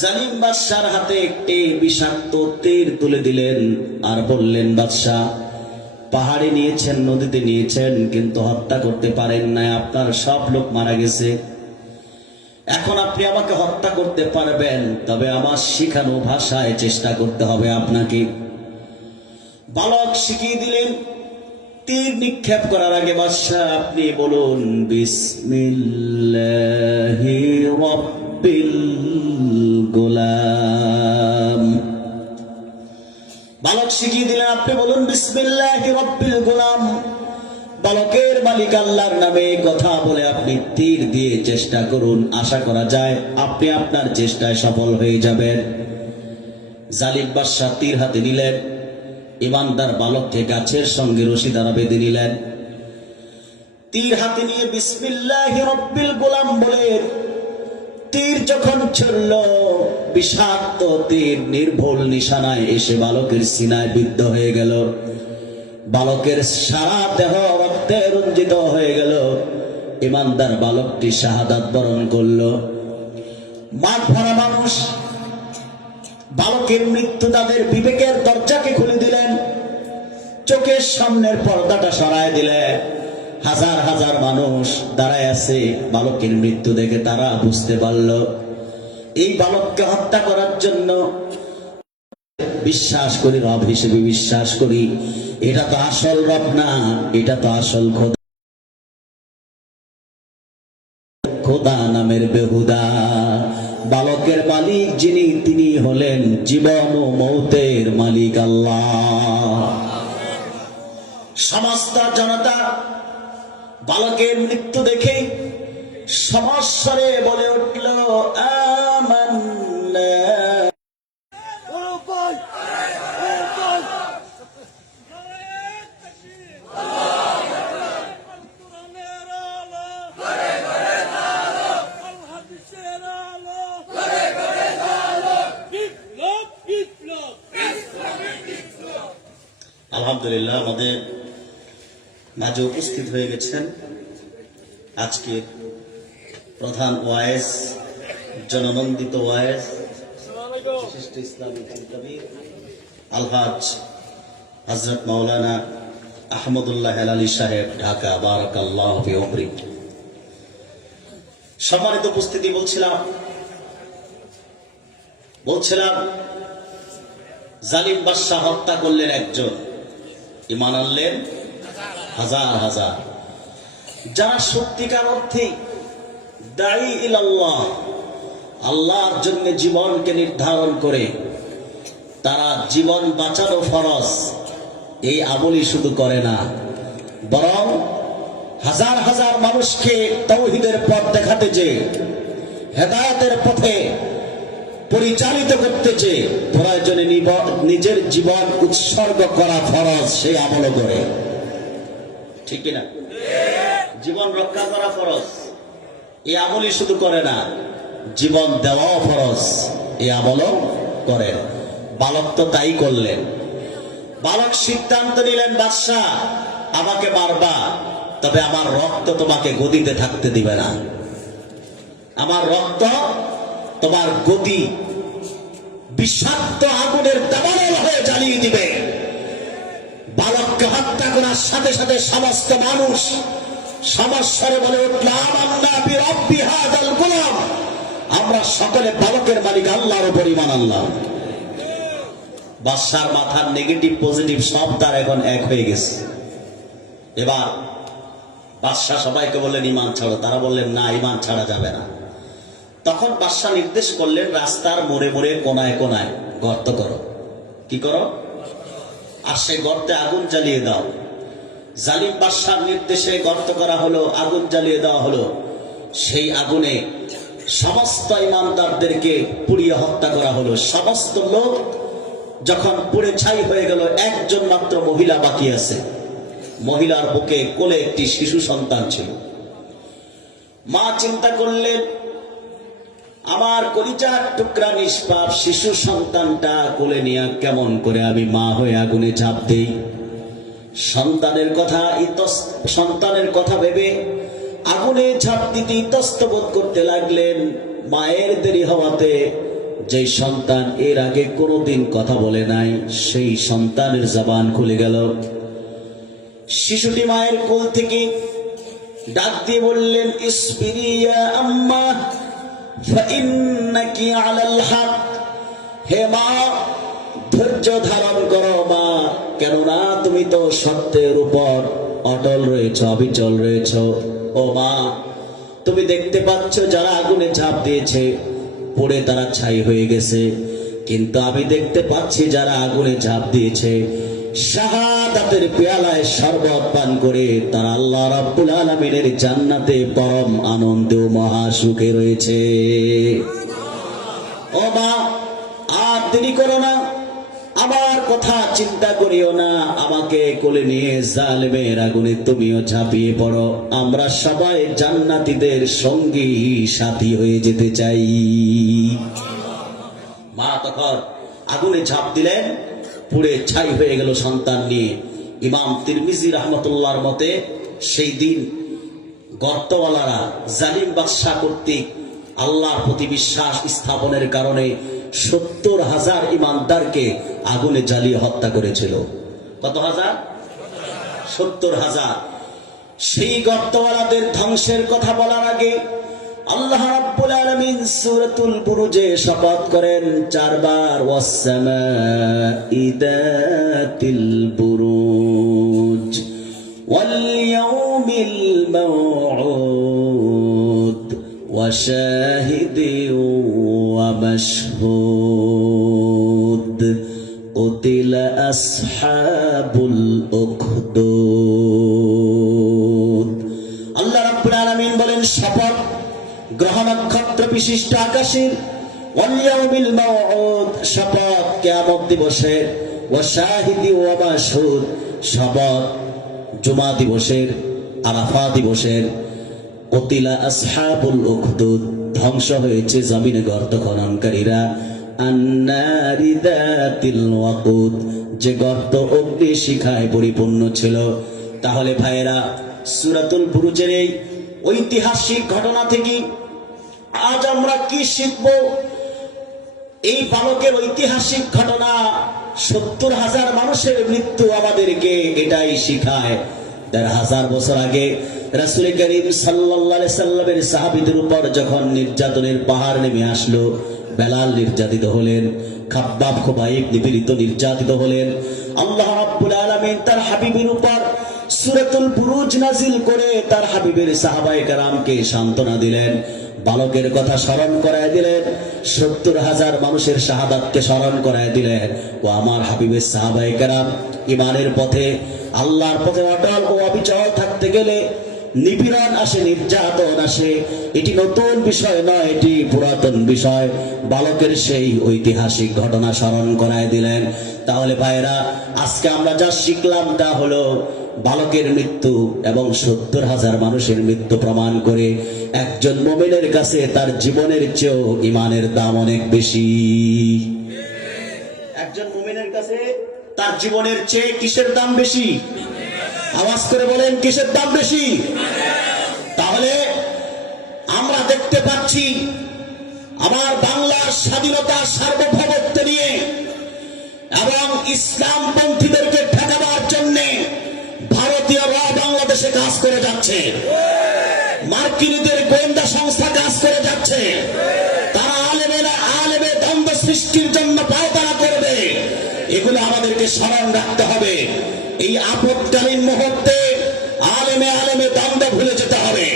জালিম বাদশার হাতে একটি বিষাক্ত তীর তুলে দিলেন আর বললেন, বাদশাহ পাহাড়ে নিয়েছেন, নদীতে নিয়েছেন, কিন্তু হত্যা করতে পারেন না। আপনার সব লোক মারা গেছে। এখন আপনি আমাকে হত্যা করতে পারবেন, তবে আমার শিখানো ভাষায় চেষ্টা করতে হবে আপনাকে। বালক শিখিয়ে দিলেন। তীর নিক্ষেপ করার আগে বাদশাহ আপনি বলুন, বিসমিল্লাহির রাব্বিল গোলাম। বালক শিখিয়ে দিলেন, আপনি বলুন বিসমিল্লাহির রাব্বিল গোলাম। বালকের মালিক আল্লাহর নামে কথা বলে আপনি তীর দিয়ে চেষ্টা করুন, আশা করা যায় আপনি আপনার চেষ্টায় সফল হয়ে যাবেন। জালিম বাদশাহ তীর হাতে নিলেন। ইমানদার বালককে গাছের সঙ্গে রশি দ্বারা বেঁধে নিলেন। তীর হাতে নিয়ে বিসমিল্লাহির রাব্বিল গোলাম বলে তীর যখন ছুড়ল, বিষাক্ত তীর নির্ভুল নিশানায় এসে বালকের সিনায় বিদ্ধ হয়ে গেল। বালকের সারা দেহ রক্তে রঞ্জিত হয়ে গেল। ইমানদার বালকটি শাহাদাত বরণ করল। মাঠ ভরা মানুষ। বালকের মৃত্যু তাদের বিবেকের দরজাকে খুলে দিলেন, চোখের সামনের পর্দাটা সরায় দিলেন। হাজার হাজার মানুষ দাঁড়ায় আছে। বালকের মৃত্যু দেখে তারা বুঝতে পারল এই বালককে হত্যা করার জন্য বিশ্বাস করি, রব হিসেবে বিশ্বাস করি, এটা তো আসল রব না, এটা তো আসল খোদা। খোদা নামের বেহুদা। বালকের মালিক যিনি, তিনি হলেন জীবন ও মৌতের মালিক আল্লাহ। সমস্ত জনতা বালকের মৃত্যু দেখে সমস্বরে বলে উঠল, আমান্না আলহামদুলিল্লাহ আমাদের মাঝে উপস্থিত হয়ে গেছেন আজকে প্রধান ওয়াইজ, জননন্দিত ওয়াইজ, বিশিষ্ট ইসলামী চিন্তাবিদ আলহাজ হযরত মাওলানা আহমদুল্লাহ হেলালি সাহেব, ঢাকা। বারাকাল্লাহু ফি উমরি। সম্মানিত উপস্থিতি, বলছিলাম জালিম বাদশাহ হত্যা করলেন একজন, ঈমান আনলেন হাজার হাজার। যারা সত্যিকার অর্থে দাঈ ইলাল্লাহ, আল্লাহর জন্য জীবনকে নির্ধারণ করে তারা জীবন বাঁচানো ফরজ এই আমলই শুধু করে না, বরং হাজার হাজার মানুষকে তাওহীদের পথ দেখাতে যে, হেদায়েতের পথে পরিচালিত করতে যে প্রয়োজনে নিজের জীবন উৎসর্গ করা ফরজ, সেই আমলও করে। ঠিক কিনা? জীবন রক্ষা করা ফরজ, এই আমলই শুধু করে না, জীবন দেওয়াও ফরজ, এই আমলও করেন। বালক তো তাই করলেন। বালক সিদ্ধান্ত নিলেন, বাদশাহ আমাকে মারবা, তবে আমার রক্ত তোমাকে গদিতে থাকতে দিবে না। আমার রক্ত তোমার গদি বিষাক্ত আগুনের দাবানল হয়ে জ্বালিয়ে দিবে। বালককে হত্যা করার সাথে সাথে সমস্ত মানুষ সমস্যারে বলে উঠল, আমান্না বিরব্বি হাযাল গোলাম, আমরা সকলে বালকের মালিক আল্লাহর উপর ঈমান আনলাম। বাদশার মাথার নেগেটিভ পজিটিভ সব তার এখন এক হয়ে গেছে। এবার বাদশাহ সবাইকে বললেন ঈমান ছাড়ো, তারা বললেন না, ঈমান ছাড়া যাবে না। তখন বাদশাহ নির্দেশ করলেন, রাস্তার মোড়ে মোড়ে কোনায় কোনায় গর্ত করো। কি করো? আর সেই গর্তে আগুন জ্বালিয়ে দাও। জালিম বাদশার নির্দেশে গর্ত করা হলো, আগুন জ্বালিয়ে দেওয়া হলো। সেই আগুনে সমস্ত ঈমানদারদেরকে পুড়িয়ে হত্যা করা হলো। সমস্ত লোক যখন পুড়ে ছাই হয়ে গেল, একজন মাত্র মহিলা বাকি আছে। মহিলার বুকে কোলে একটি শিশু সন্তান ছিল। মা চিন্তা করলেন, আমার কলিজার টুকরা নিষ্পাপ শিশু সন্তানটা কোলে নিয়ে কেমন করে আমি মা হয়ে আগুনে ঝাঁপ দেই। সন্তানের কথা ভেবে আগুনে ঝাঁপ দিতে ইতস্ত বোধ করতে লাগলেন। মায়ের দেরি হওয়াতে যে সন্তান এর আগে কোনোদিন কথা বলে নাই, সেই সন্তানের জবান খুলে গেল। শিশুটি মায়ের কোল থেকে ডাক দিয়ে বললেন, ইসবিরি ইয়া আম্মা ফাইন্নাকি আলাল হক। হে মা, ধৈর্য ধারণ করো মা, কেননা তুমি তো সত্যের উপর অটল রয়েছ, অবিচল রয়েছ। ও মা, তুমি দেখতে পাচ্ছ যারা আগুনে ঝাঁপ দিয়েছে পড়ে তারা ছাই হয়ে গেছে, কিন্তু আমি দেখতে পাচ্ছি যারা আগুনে ঝাঁপ দিয়েছে শাহাদাতের পেয়ালায় শরবত পান করে তারা আল্লাহ রাব্বুল আলামিনের জান্নাতে পরম আনন্দ ও মহা সুখে রয়েছে। ও মা, আর দেরি করো না, আমার কথা চিন্তা করিও না, আমাকে কোলে নিয়ে জালেমের আগুনে তুমিও ঝাঁপিয়ে পড়ো। আমরা সবাই জান্নাতীদের সঙ্গী সাথী হয়ে যেতে চাই। মা তখন আগুনে ঝাঁপ দিলেন, পুড়ে ছাই হয়ে গেল সন্তান নিয়ে। ইমাম তিরমিজি রাহমাতুল্লাহর মতে সেই দিন গর্তওয়ালারা জালিম বাদশাহ কর্তৃক আল্লাহর প্রতি বিশ্বাস স্থাপনের কারণে ৭০,০০০ ঈমানদারকে আগুনে জ্বালিয়ে হত্যা করেছিল। কত হাজার? ৭০,০০০। সেই গর্তওয়ালাদের ধ্বংসের কথা বলার আগে আল্লাহ রাব্বুল আলামিন সূরাতুল বুরুজে শপথ করেন ৪ বার, ওয়াস-সামাঈ যাতিল বুরুজ ওয়াল ইয়াউমিল মাউউদ ওয়া শাহিদিন ওয়া মাশহুদ কুতিলা আসহাবুল উখদুদ। আল্লাহ রাব্বুল আলামিন বলেন, শপথ গ্রহ নক্ষত্র বিশিষ্ট আকাশের, ওয়াল ইয়াউমিল মাউউদ শপথ কিয়ামত দিবসের, ওয়া শাহিদি ওয়া মাশহুদ শপথ জুমা দিবসের, আরাফা দিবসের। কুতিলা আসহাবুল উখদুদ ধ্বংস হয়েছে জমিনে গর্ত খননকারীরা। আন্নারি যাতিল ওয়াকুদ, যে গর্ত অগ্নি শিখায় পরিপূর্ণ ছিল। তাহলে ভাইয়েরা, সূরাতুল বুরুজের এই ঐতিহাসিক ঘটনা থেকে আজ আমরা কি শিখব? এই বালকের ঐতিহাসিক ঘটনা, 70,000 মানুষের মৃত্যু আমাদেরকে এটাই শিখায়। 1,500 বছর আগে রাসূল করিম সাল্লাল্লাহু আলাইহি সাল্লামের সাহাবীদের উপর যখন নির্যাতনের পাহাড় নেমে আসলো, বেলাল নির্যাতিত হলেন, খাব্বাব খুবাইব নিপীড়িত নির্যাতিত হলেন। আল্লাহ রাব্বুল আলামিন তার হাবিবের উপর সূরাতুল বুরুজ নাজিল করে তার হাবিবের সাহাবায়ে কেরামকে সান্ত্বনা দিলেন, বালকের কথা স্মরণ করায় দিলেন, 70,000 মানুষের শাহাদাতকে স্মরণ করায় দিলেন। ও আমার হাবিবের সাহাবায়ে কেরাম, ঈমানের পথে, আল্লাহর পথে অটল ও অবিচল থাকতে গেলে নিপীড়ন আসে, নির্যাতন আসে। এটি নতুন বিষয় নয়, এটি পুরাতন বিষয়। বালকের সেই ঐতিহাসিক ঘটনা স্মরণ করায় দিলেন। তাহলে ভাইরা, আজকে আমরা যা শিখলাম তা হলো বালকের মৃত্যু এবং 70,000 মানুষের মৃত্যু প্রমাণ করে একজন মুমিনের কাছে তার জীবনের চেয়েও ঈমানের দাম অনেক বেশি। একজন মুমিনের কাছে তার জীবনের চেয়ে কিসের দাম বেশি? আওয়াজ করে বলেন, কিসের দাম বেশি? তাহলে আমরা দেখতে পাচ্ছি আমার বাংলার স্বাধীনতা সার্বভৌমত্ব নিয়ে এবং ইসলামপন্থীদেরকে ঠেকাবার জন্য ভারতীয়রা বাংলাদেশে কাজ করে যাচ্ছে, মার্কিনীদের গোয়েন্দা সংস্থা কাজ করে যাচ্ছে। তারা আলেমে দ্বন্দ্ব সৃষ্টির জন্য পায়তারা করবে। এগুলো আমাদেরকে স্মরণ রাখতে হবে। এই আপদকালীন মুহূর্তে আলেমে দ্বন্দ্ব ভুলে যেতে হবে।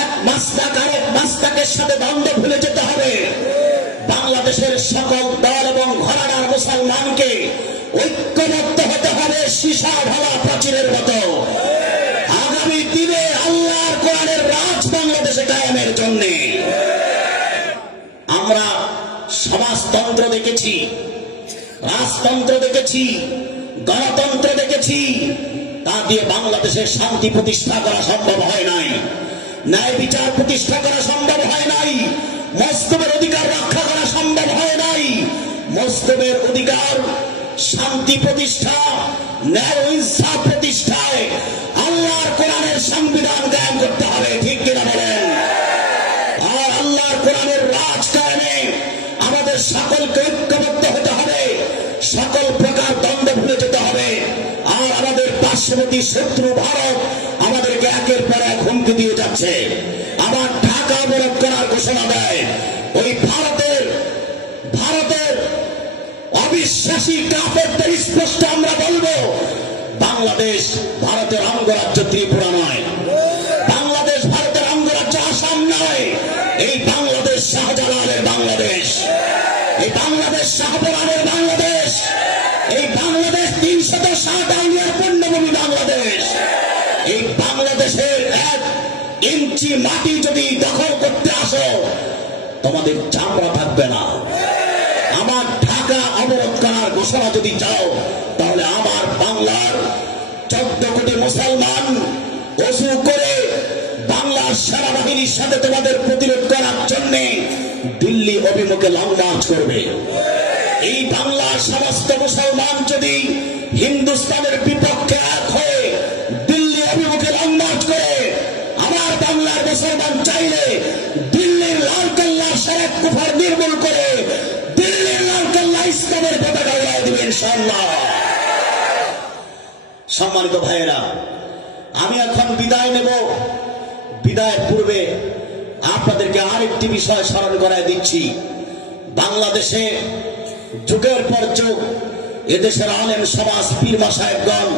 এক মাসলাক আরেক মাসলাকের সাথে দ্বন্দ্ব ভুলে যেতে হবে। বাংলাদেশের সকল দল এবং ঘরানার মুসলমানকে ঐক্যবদ্ধ হতে হবে, সীসা ঢালা প্রাচীরের মতো। আগামী দিনে আল্লাহর কোরআনের রাজ বাংলাদেশে কায়েমের জন্য আমরা সমাজতন্ত্র দেখেছি, রাজতন্ত্র দেখেছি, গণতন্ত্র দেখেছি। তা দিয়ে বাংলাদেশের শান্তি প্রতিষ্ঠা করা সম্ভব হয় নাই, ন্যায় বিচার প্রতিষ্ঠা করা সম্ভব হয় নাই, মজলুমের অধিকার রক্ষা করা সম্ভব হয় নাই। মজলুমের অধিকার, শান্তি প্রতিষ্ঠা, ন্যায় ও ইনসাফ প্রতিষ্ঠায় আল্লাহর কোরআনের সংবিধান কায়েম করতে হবে। ঠিক কিনা বলেন? আর আল্লাহর কোরআনের রাজ কায়েমে আমাদের সকলকে ঐক্যবদ্ধ হতে হবে, সকল প্রকার দ্বন্দ্ব ভুলে যেতে হবে। আর আমাদের পার্শ্ববর্তী শত্রু ভারত আমাদেরকে একের পর এক হুমকি দিয়ে যাচ্ছে, আবার ঢাকা অবরোধ করার ঘোষণা দেয়। ওই ভারতের অবিশ্বাসী কাফেরদের স্পষ্ট আমরা বলবো, বাংলাদেশ ভারতের অঙ্গরাজ্য ত্রিপুরা নয়, বাংলাদেশ ভারতের অঙ্গরাজ্য আসাম নয়। এই বাংলাদেশ শাহজালালের বাংলাদেশ, এই বাংলাদেশ শাহপরানের বাংলাদেশ, এই বাংলাদেশ 360 আউলিয়ার পুণ্যভূমি বাংলাদেশ। এই বাংলাদেশের 1 ইঞ্চি মাটি যদি দখল করতে আসো, তোমাদের চামড়া থাকবে না। আমার ঢাকা অবরোধ করার ঘোষণা যদি চাও, তাহলে আমার বাংলার 14 কোটি মুসলমান ওযু করে বাংলার সেনাবাহিনীর সাথে তোমাদের প্রতিরোধ করার জন্য দিল্লি অভিমুখে লং মার্চ করবে। এই বাংলার সমস্ত মুসলমান যদি হিন্দুস্তানের বিপক্ষে এক হয়ে দিল্লি অভিমুখে লং মার্চ করে, আমার বাংলার মুসলমান চাইলে দিল্লির লালকেল্লার শরীয়ত কুফর নির্মূল করে দিল্লির লালকেল্লা ইসলামের পতাকা উড়ায় দিবে ইনশাআল্লাহ। সম্মানিত ভাইয়েরা, আমি এখন বিদায় নেব। বিদায়ের পূর্বে আপনাদেরকে আরেকটি বিষয় স্মরণ করায় দিচ্ছি। বাংলাদেশে যুগের পর যুগ এদেশের আলেম সমাজ, পীর মাশায়েখগণ,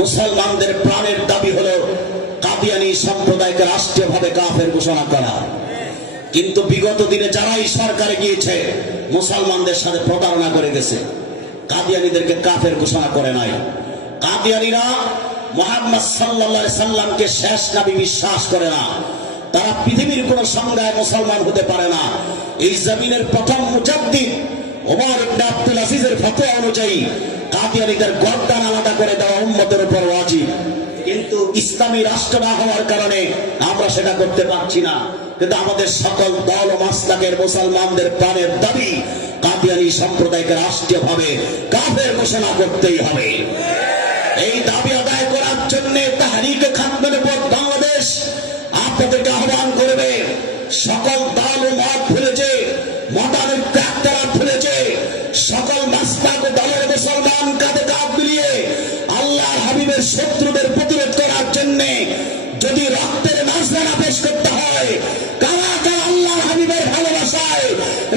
মুসলমানদের প্রাণের দাবি হলো কাদিয়ানী সম্প্রদায়কে রাষ্ট্রীয়ভাবে কাফের ঘোষণা করা। কিন্তু বিগত দিনে যারাই সরকারে গিয়েছে মুসলমানদের সাথে প্রতারণা করে গেছে, কাদিয়ানীদেরকে কাফের ঘোষণা করে নাই। কাদিয়ানীরা মুহাম্মদ সাল্লাল্লাহু আলাইহি সাল্লামকে শেষ নবী বিশ্বাস করে না। তারা পৃথিবীর কোন সংজ্ঞায় মুসলমান হতে পারে না। এই জমিনের প্রথম মুজাদ্দিদ ওমর ইবনে আব্দুল আজিজের ফতোয়া অনুযায়ী কাদিয়ানীদের গর্দান আলাদা করে দেওয়া উম্মতের উপর ওয়াজিব। কিন্তু ইসলামী রাষ্ট্র না হওয়ার কারণে আমরা সেটা করতে পারছি না। কিন্তু আমাদের সকল দল ও মাসলাকের মুসলমানদের প্রাণের দাবি কাদিয়ানী সম্প্রদায়কে রাষ্ট্রীয়ভাবে কাফের ঘোষণা করতেই হবে। এই দাবি আদায় করার জন্য তাহরিকে খাতমের উপর বাংলাদেশ আপনাদেরকে আহ্বান করবে। সকল দল ও মত ভুলেছে, মতানৈক্য একতারা ভুলেছে, সকল মাসলাক ও দলের মুসলমান কাঁধে কাঁধ মিলিয়ে আল্লাহর হাবিবের শত্রুদের প্রতিরোধ করার জন্য যদি রক্তের নাজরানা পেশ করতে হয়, কারা কারা আল্লাহর হাবিবের ভালোবাসায়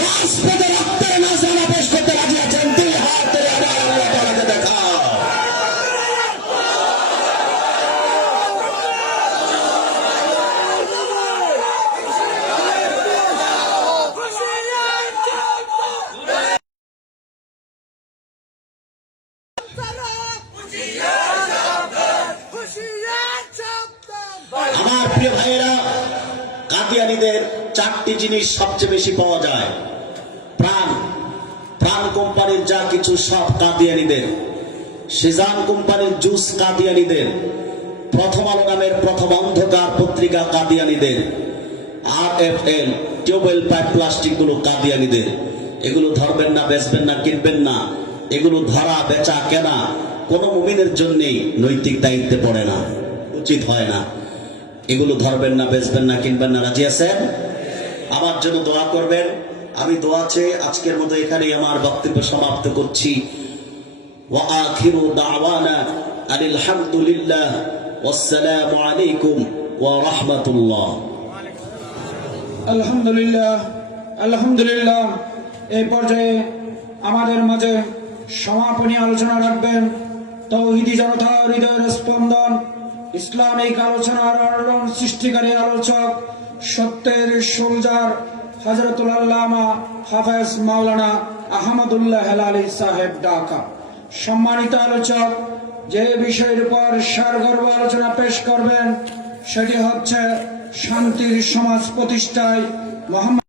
রাজপথে রক্তের নাজরানা পেশ করতে রাজি আছেন? দুই হাত তুলে আবার আল্লাহ তাআলাকে দেখা। আমার প্রিয় ভাইয়েরা, কাদিয়ানীদের চারটি জিনিস সবচেয়ে বেশি পাওয়া যায়। প্রাণ, প্রাণ কোম্পানির যা কিছু সব কাদিয়ানীদের। সিজান কোম্পানির জুস কাদিয়ানীদের। প্রথম আলো নামের প্রথম অন্ধকার পত্রিকা কাদিয়ানীদের। RFL টিউবওয়েল পাইপ প্লাস্টিক গুলো কাদিয়ানীদের। এগুলো ধরবেন না, বেচবেন না, কিনবেন না। এগুলো ধরা, বেচা, কেনা কোন মুমিনের জন্যই নৈতিক দায়িত্বে পড়ে না, উচিত হয় না। এগুলো ধরবেন না, বেচবেন না, কিনবেন না। রাজি আছেন? আমার জন্য দোয়া করবেন। আমি দোয়া চেয়ে আজকের মতো এখানেই আমার বক্তব্য সমাপ্ত করছি। ওয়া আখিরু দাওয়ানা আনিল হামদুলিল্লাহ ওয়াসসালামু আলাইকুম ওয়া রাহমাতুল্লাহ। আলহামদুলিল্লাহ, আলহামদুলিল্লাহ। এই পর্যায়ে আমাদের মাঝে সমাপনী আলোচনা রাখবেন তৌহিদি জনতা হৃদয়ের স্পন্দন, ইসলামিক আলোচনার আলোড়ন সৃষ্টিকারী আলোচক, সত্যের সোলজার হযরতুল আল্লামা হাফেজ মাওলানা আহমদুল্লাহ হেলালি সাহেব ঢাকা। সম্মানিত আলোচক যে বিষয়ের উপর সারগর্ভ আলোচনা পেশ করবেন সেটি হচ্ছে শান্তির সমাজ প্রতিষ্ঠায় মোহাম্মদ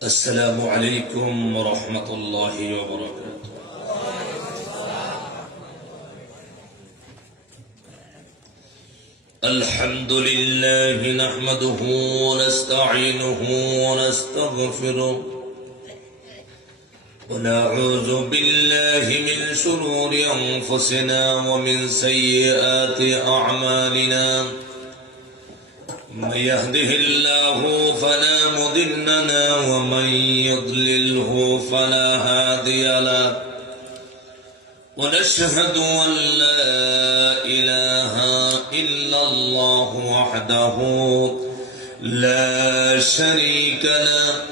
السلام عليكم ورحمة الله وبركاته. الحمد لله نحمده ونستعينه ونستغفره ونعوذ بالله من شرور أنفسنا ومن سيئات أعمالنا. من يهده الله فلا مضل له ومن يضلله فلا هادي له. ونشهد أن لا إله إلا الله وحده لا شريك له